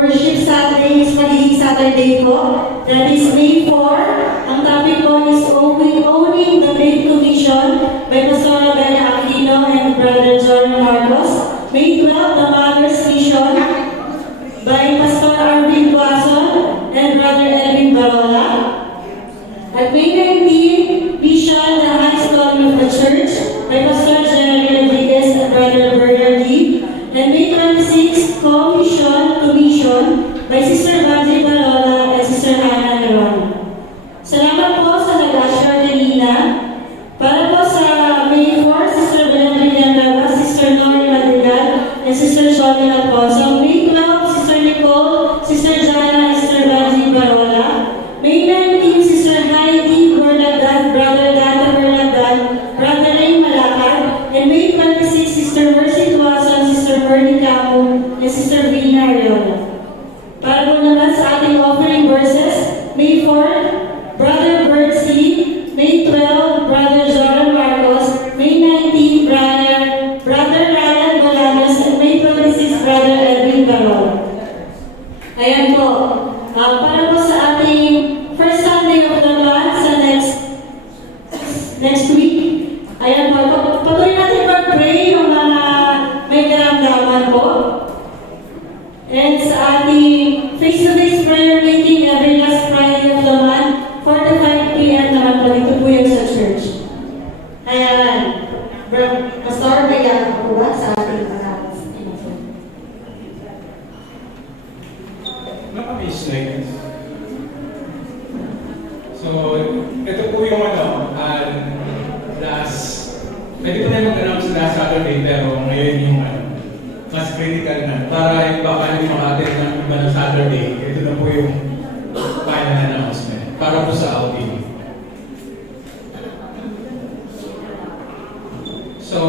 Worship Saturday is magiging Saturday po. That is May 4. Ang topic po is Owning the Great Commission by Pastor Bella Aquino and Brother John Marcos. May 12, The Mother's Mission by Pastor Arvin Tuason and Brother Edwin Barola. At May 19, Vision, the Highest Calling of the Church by Pastor Jerry Rodriguez and Brother Bernard Lee. And May 26, Commission by Sister Banji Barola and Sister Hannah Neron. Salamat po sa nag-assure kanina. Para po sa May 4, Sister Belang Villanueva, Sister Nori Madrigal, and Sister Shomila po. So May 12, Sister Nicole, Sister Jana, and Sister Banji Barola. May 19, Sister Heidi Bernadette, Brother Data Bernadette, Brother Ray Malakad, and May 26, Sister Mercy Tuason, Sister Bernie Capo, and Sister Vina Ariola. Para po naman sa ating offering verses, May 4, Brother Bertsy, May 12, Brother Joran Marcos, May 19, Brother Ryan Bolanos, and May 26, Brother Edwin Barol. Ayan po. Para po sa ating first Sunday of the month sa next week. Ayan po. Patuloy natin mag-pray ng mga may karamdaman po. And sa ating face-to-face prayer meeting every last Friday of the month, 4 to 5 p.m. naman po dito po yung sa church. Ayan. Pastor, may po ba sa ating Naka-miss So, ito po yung pwede po na mag-announce last Saturday, pero ngayon yung mas critical na. Para yung baka yung makatin ng iba ng Saturday, ito na po yung final announcement. Para po sa outing. So,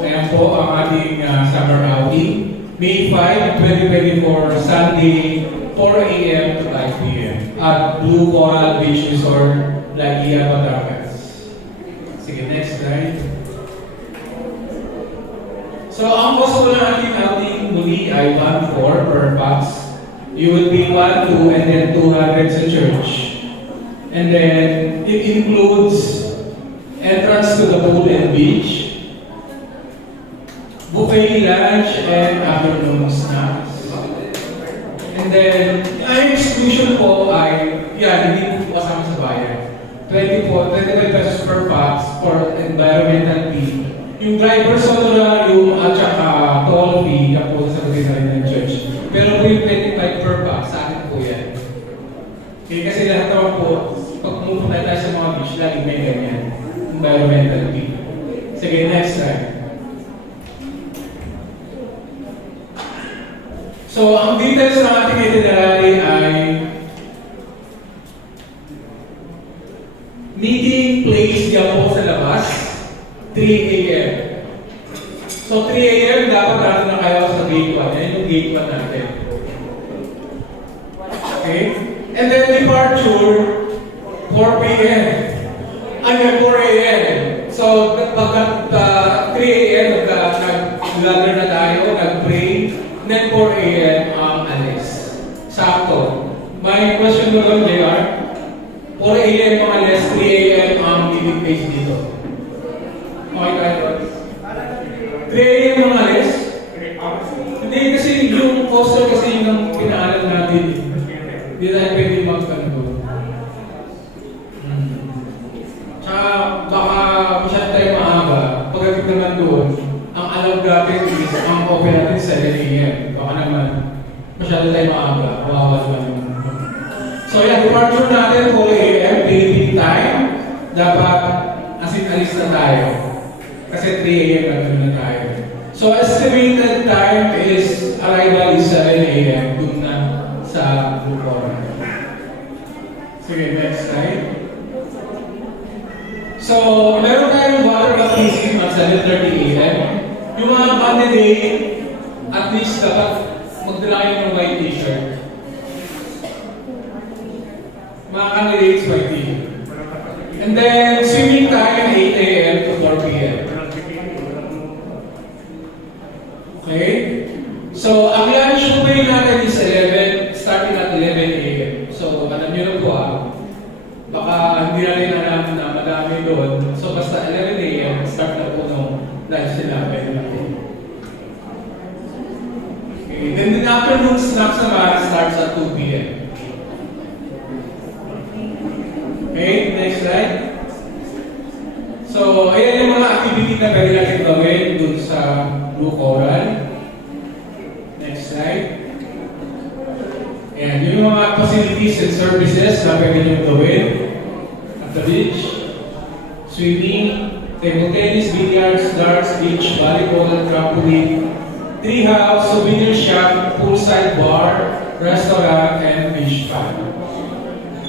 ayan po ang ating summer outing. May 5, 2024, Sunday, 4 a.m. to 5 p.m. at Blue Coral Beach Resort, Laguia, Batangas. Sige, next slide. So, ang cost po ng ating outing muli ay 1.4 per pax. You will be 1, 2, and then 200 sa church. And then, it includes entrance to the pool and beach, buffet lunch, and afternoon snacks. And then, ang exclusion po ay, hindi po kasama sa bayan. 25 pesos per pax for environmental fee. Yung driver's honorarium at saka toll fee, yan po sasagutin na rin ng church. Pero po yung 25 per pax, sa akin po yan. Okay, kasi lahat naman po, pag pumupunta tayo sa mga beach, lagi may ganyan. Environmental fee. Sige, next slide. So, ang details ng ating itinerary ay meeting place diyan po sa labas, 3 a.m. So, 3 a.m. dapat natin na kayo sa gate 1. Yan yung gate 1 natin. Okay? And then departure, 4 p.m. 4 a.m. So, pagkat 3 a.m. nag-gather na tayo, nag-pray, then 4 a.m. ang alis. Sakto. May question mo lang, JR? 4 a.m. ang alis, 3 a.m. ang meeting place dito. Okay tayo? 3 a.m. ang alis? Hindi kasi yung poster kasi yun ang pinaalam natin. Hindi tayo pwede mag-ano. Tsaka baka masyado tayo maaga. Pagdating naman doon, ang alam natin is ang open natin 7 a.m. Baka naman masyado tayo maaga. Kawawa naman. So yan, departure natin 4 a.m. Philippine time. Dapat alis na tayo. Kasi 3 a.m. nandun na tayo. So estimated time is arrival is 7 a.m. Doon na sa Bucor. Sige, next slide. So, meron tayong water baptism at 7:30 a.m. Yung mga candidate, at least dapat magdala kayo ng white t-shirt. Mga candidates, white t-shirt. And then, swimming time, 8 a.m. to 4 p.m. Okay? So, ang lunch buffet natin is 11 So, alam nyo na po baka hindi na rin alam na madami doon. So, basta 11 a.m. start na po nung lunch nila. Pwede natin. Okay. Then the afternoon snacks naman starts at 2 p.m. Okay, next slide. So, ayan yung mga activity na pwede natin gawin dun sa Blue Coral. Next slide. Ayan, yung mga facilities and services na pwede nyo gawin at the beach. Swimming, table tennis, billiards, darts, beach, volleyball, trampoline, tree house, souvenir shop, poolside bar, restaurant, and beach pub.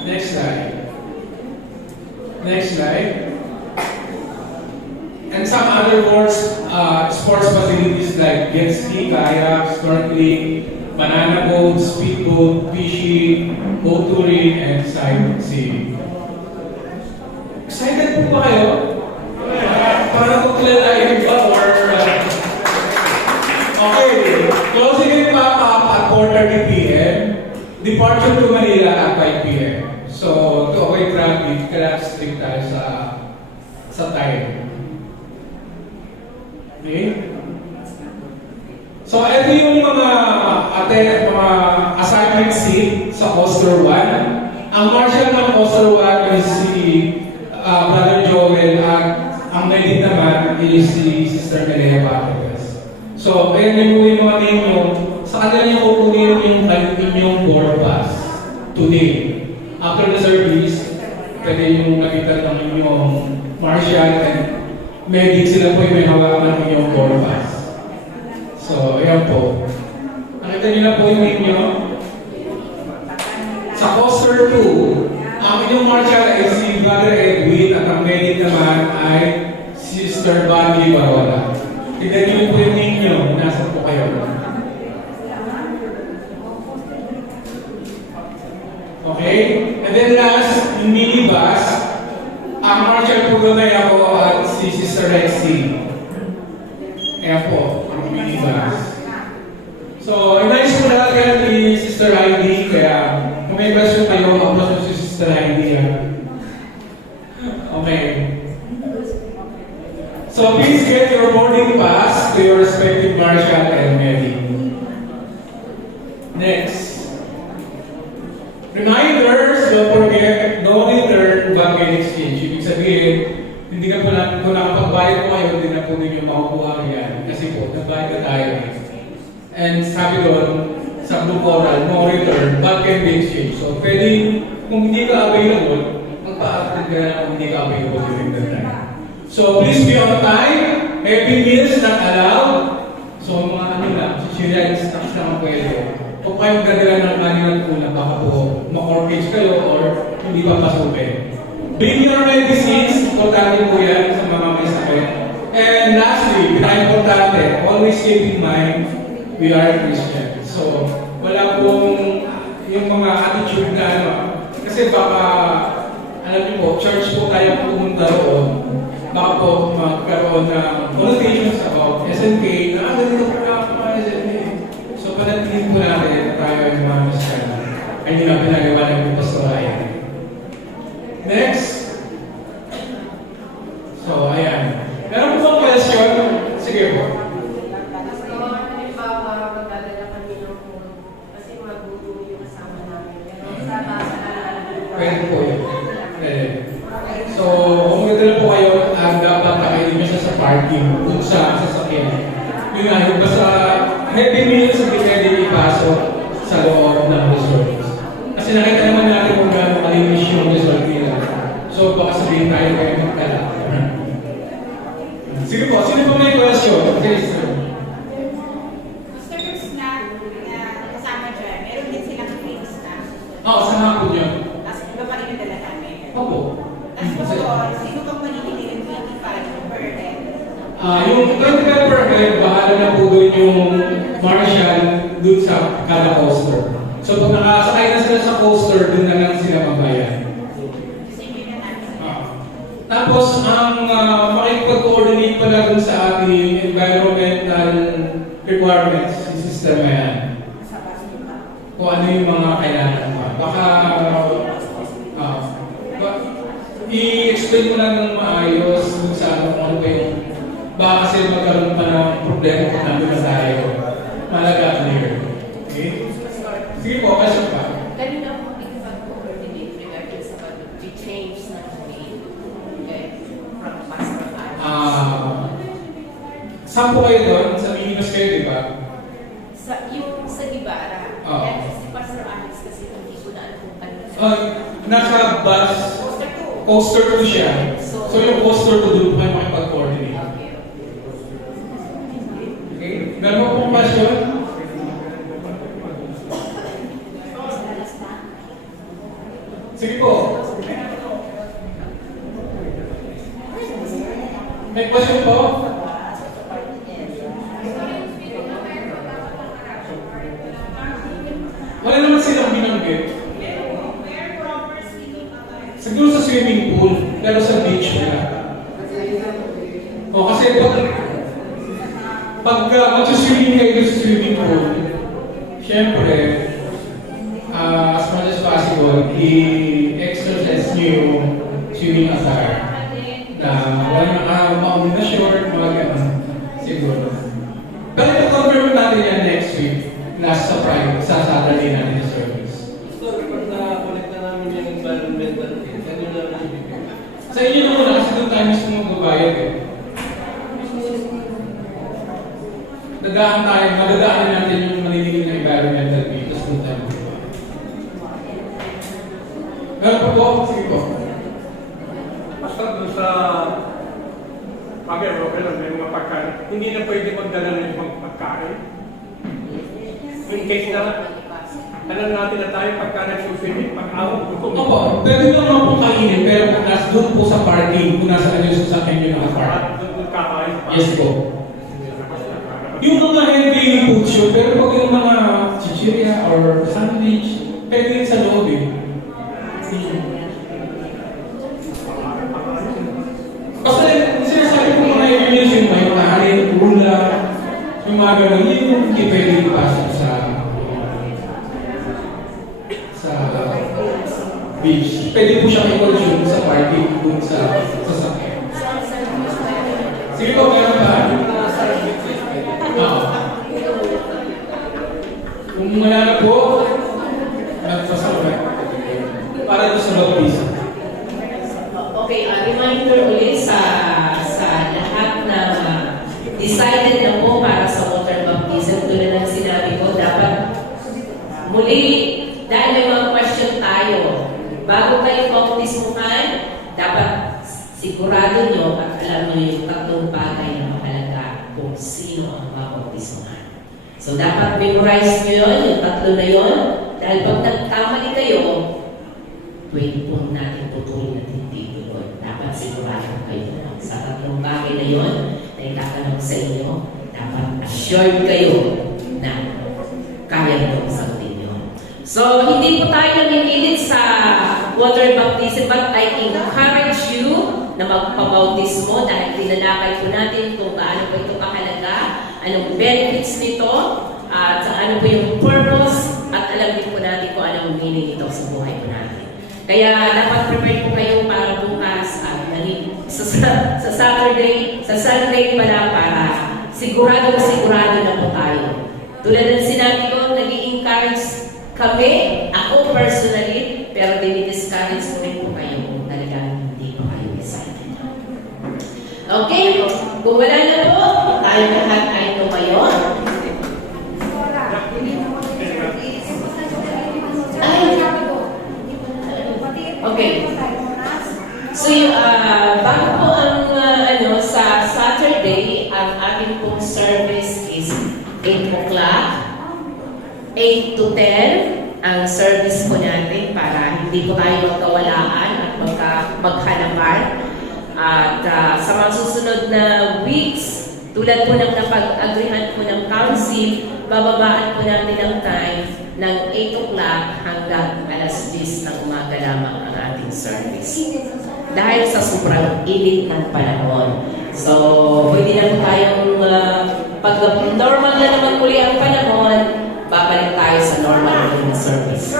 Next slide. Next slide. And some other sports facilities like jet ski, kayak, snorkeling, banana boat, speedboat, fishing, boat touring, and sightseeing. Excited po ba kayo? Para magkalalain ba or... Okay, closing it back up at 4:30 p.m. Departure to Manila at 5 p.m. So, to avoid traffic, kailangan strict tayo sa time. Okay? So, ito yung mga assignment seat sa Coaster 1. Ang marshal ng Coaster 1 is si Brother Joel at ang lead naman is si Sister Melea Bategas. So, ayan yung mga name nyo. Sa kanila nyo kukunin yung inyong board pass today. After the service, pwede yung nakita ng inyong marshal and medic sila po yung may hawakan ng inyong board pass. So, ayan po. Nakita niyo na po yung name nyo. Sa Coaster 2, ang inyong marshal ay si Brother Edwin at ang medic naman ay Sister Bonnie Barola. Tignan niyo po yung name nyo. Nasa po kayo. Okay? And then last, yung minibus, ang marshal po doon ay ako at si Sister Rexy. Ayan po, ang minibus. So, nice po talaga ni Sister Heidi, kaya kung may question kayo, upload si Sister Heidi. Okay. So, please get your boarding pass to your respective marshal and medic. Next. Reminders, don't forget, no return baggage exchange. Ibig sabihin, hindi na po natin, kung nakapagbayad po kayo, hindi na po ninyo makukuha yan. Kasi po, nagbayad na tayo. And sabi doon, sa Blue Coral, no return, back can be exchange. So, pwede, kung hindi ka available, magpa-update ka na kung hindi ka available during that time. So, please be on time. Heavy meals not allowed. So, mga ano lang, Sicilian snacks naman pwede. Kung kayong dadala ng kanilang una, baka po ma-orpage kayo or hindi pa pasukin. Bring your medicines, importante po yan sa mga may sakit. And lastly, pinaka-importante, always keep in mind, we are Christian. So, wala pong yung mga attitude na ano, kasi baka, alam niyo po, church po tayo pumunta roon, baka po magkaroon ng connotations about SNK, na ganito po na mga SNK. So, panatiliin po natin tayo yung mga Christian. Ay yun ang pinagawa ng Pastor Ryan. Next. So, ayan. Meron po bang question? Sige po. Pwede po yun. Pwede. So, kung madala po kayo, dapat nakainin nyo siya sa parking, kung sa sasakyan. Yun nga, yung basta heavy meals hindi pwede ipasok sa loob ng resort. Kasi nakita naman natin kung gano'ng kalinis yung resort nila. So, baka sabihin tayo kayo magkala. Sige po, sino po may question? Please. Gusto yung snack na kasama dyan, meron din silang free snack. Oo, sama po dyan. Tapos iba pa rin yung dala namin. Opo. Tapos po, sino pang manibili ng 25 per head? Yung 25 per head, bahala na po doon yung marshal doon sa kada coaster. So pag nakasakay na sila sa coaster, doon na lang sila magbayad. Sige na natin. Tapos ang makikipag-coordinate pala doon sa ating environmental requirements, yung system na yan. Kung ano yung mga kailangan pa. baka ah, ba- i-explain mo lang ng maayos kung sa ano pa yung baka kasi magkaroon pa ng problema kung nandun na tayo. Malaga clear. Okay? Sige po, kasi pa. Kanina po ikipag-coordinate regarding sa pag-change ng name, okay, from Pastor Alex. Saan po kayo doon? Sa Minimas kayo, di ba? Yung sa Ibarra. Oo. Dahil si Pastor Alex kasi hindi ko na alam kung ano. Nasa bus, Poster ko. poster 2 siya. So yung poster 2 doon pa yung makipag-coordinate. Okay. Okay? Meron mo pong question? Sige po. May question po? Wala naman silang binanggit. Siguro sa swimming pool, pero sa beach wala. O kasi pag mag-swimming kayo sa swimming pool, syempre, as much as possible, i-exercise nyo yung swimming attire na walang nakamaon na short, mga ganun, siguro. Pero i-confirm natin yan next week, last sa Friday, sa Saturday natin yung service. So, kapag na-connect na namin yung environmental kit, ano na namin ibibigay? Sa inyo na muna, kasi doon tayo mismo magbabayad eh. Madadaanan natin yung manililing na environmental fee, tapos doon tayo magbabayad. Meron pa po? Sige po. Basta doon sa bagay, okay lang, may mga pagkain. Hindi na pwede magdala ng ibang pagkain. In case na, alam natin na tayo pagka nagsusunod, pag-awag, gutom. Opo, pwede naman po kainin, pero kung nasa doon po sa parking, kung nasa kanyo sa akin yung nakapark. Doon kakain. Yes po. Yung mga heavy foods yun, pero pag yung mga chichirya or sandwich, pwede rin sa loob eh. Kasi sinasabi ko mga evidence yung may kaharin, rula, yung mga ganun, yun yung hindi pwede ipasok sa beach. Pwede po siya i-consume sa parking kung sa sasakyan. Sige po, meron ba? Kung wala na po, nagpasama. Para doon sa baptism. Okay, reminder ulit sa lahat na decided na po para sa water baptism. Tulad ng sinabi ko, dapat muli, dahil may mga question tayo, bago kayo baptismuhan, dapat sigurado nyo at alam nyo yung tatlong bagay na mahalaga kung sino ang babaptismuhan. So dapat memorize nyo yun, yung tatlo na yun, dahil pag nagkamali kayo, pwede po natin putulin at hindi tuloy. Dapat sigurado kayo sa tatlong bagay na yun na itatanong sa inyo, dapat assured kayo na kaya nyo sagutin yun. So, hindi po tayo namilit sa water baptism, but I encourage you na magpabautismo dahil tinalakay po natin kung gaano po ito kahalaga, anong benefits nito, at ano po yung purpose, at alam din po natin kung anong meaning ito sa buhay po natin. Kaya dapat prepared po kayo para bukas sa Saturday, sa Sunday pala para sigurado na po tayo. Tulad ng sinabi ko, nag-i-encourage kami, ako personally, pero dinidiscourage ko rin po kayo kung talagang hindi pa kayo excited. Okay, kung wala na po, tayo lahat ay tumayo. Okay. So, bago po ang sa Saturday, ang ating pong service is 8 o'clock. 8 to 10 ang service po natin para hindi po tayo magkawalaan at maghanapan. At sa mga susunod na weeks, tulad po ng napag-agreehan po ng council, bababaan po natin ang time ng 8 o'clock hanggang alas 10 ng umaga lamang ang ating service. Dahil sa sobrang init ng panahon. So, pwede na po tayong, pag normal na naman uli ang panahon, babalik tayo sa normal na service.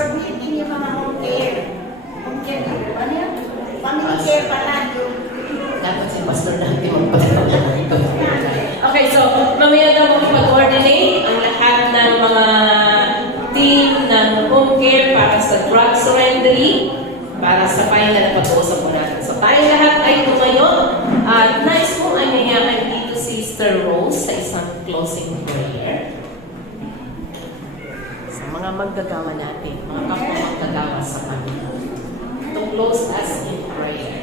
mamaya daw makipag-coordinate ang lahat ng mga team ng home care para sa drug surrendering, para sa final na pag-uusap po natin. So tayo lahat ay tumayo at nais mo anayahan dito si Sister Rose sa isang closing prayer. Sa mga manggagawa natin, mga kapwa manggagawa sa Panginoon. To close us in prayer.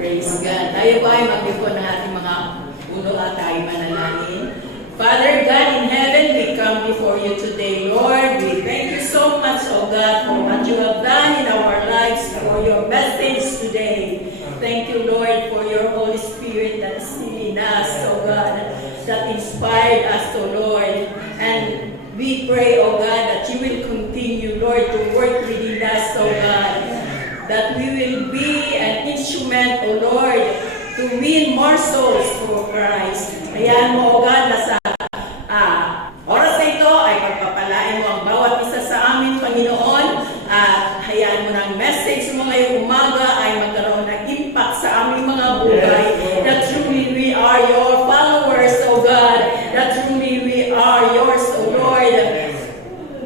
Praise God. Tayo ba ay mag-ipon ng ating mga ulo at tayo manalangin? Father God in heaven, we come before you today, Lord. We thank you so much, oh God, for what you have done in our lives, for your message today. Thank you, Lord, for your Holy Spirit that is still in us, oh God, that inspired us, oh Lord. And we pray, oh God, that you will continue, Lord, to work within us, oh God, that we will be an instrument, O Lord, to win more souls for Christ. Ayan mo, O God, na sa oras na ito ay pagpapalain mo ang bawat isa sa amin, Panginoon, at hayaan mo ng message mo ngayong umaga ay magkaroon ng impact sa aming mga buhay, that truly we are your followers, O God, that truly we are yours, O Lord,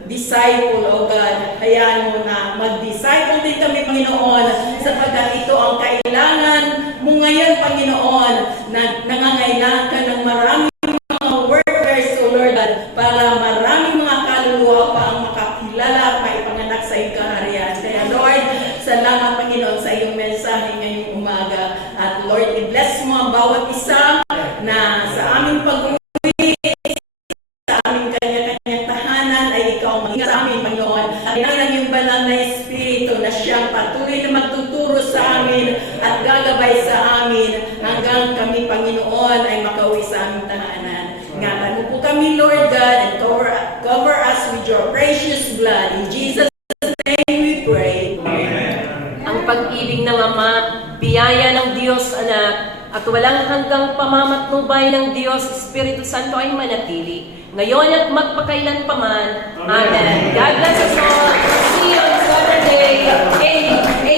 disciple, O God. Hayaan mo na mag-disciple din kami, Panginoon, sapagkat ito ang kailangan mo ngayon, Panginoon, na nangangailangan ka ng maraming mga workers, O Lord, para maraming mga kaluluwa pa ang makakilala at maipanganak sa iyong kaharian. Kaya, Lord, salamat, Panginoon, sa iyong mensahe ngayong umaga. At, Lord, i-bless mo ang bawat isa na sa aming pag-uwi, sa aming kanya-kanyang tahanan ay ikaw mag-ingat sa amin, Panginoon. At lang yung banal na Espiritu na siyang patuloy na magtuturo sa amin at gagabay sa amin hanggang kami, Panginoon, ay makauwi sa aming tahanan. Ingatan mo po kami, Lord God, and cover us with your precious blood. In Jesus' name we pray. Ang pag-ibig ng Ama, biyaya ng Diyos Anak, at walang hanggang pamamatnubay ng Diyos Espiritu Santo ay manatili, ngayon at magpakailan paman. Amen. God bless us all. See you on Saturday. Amen.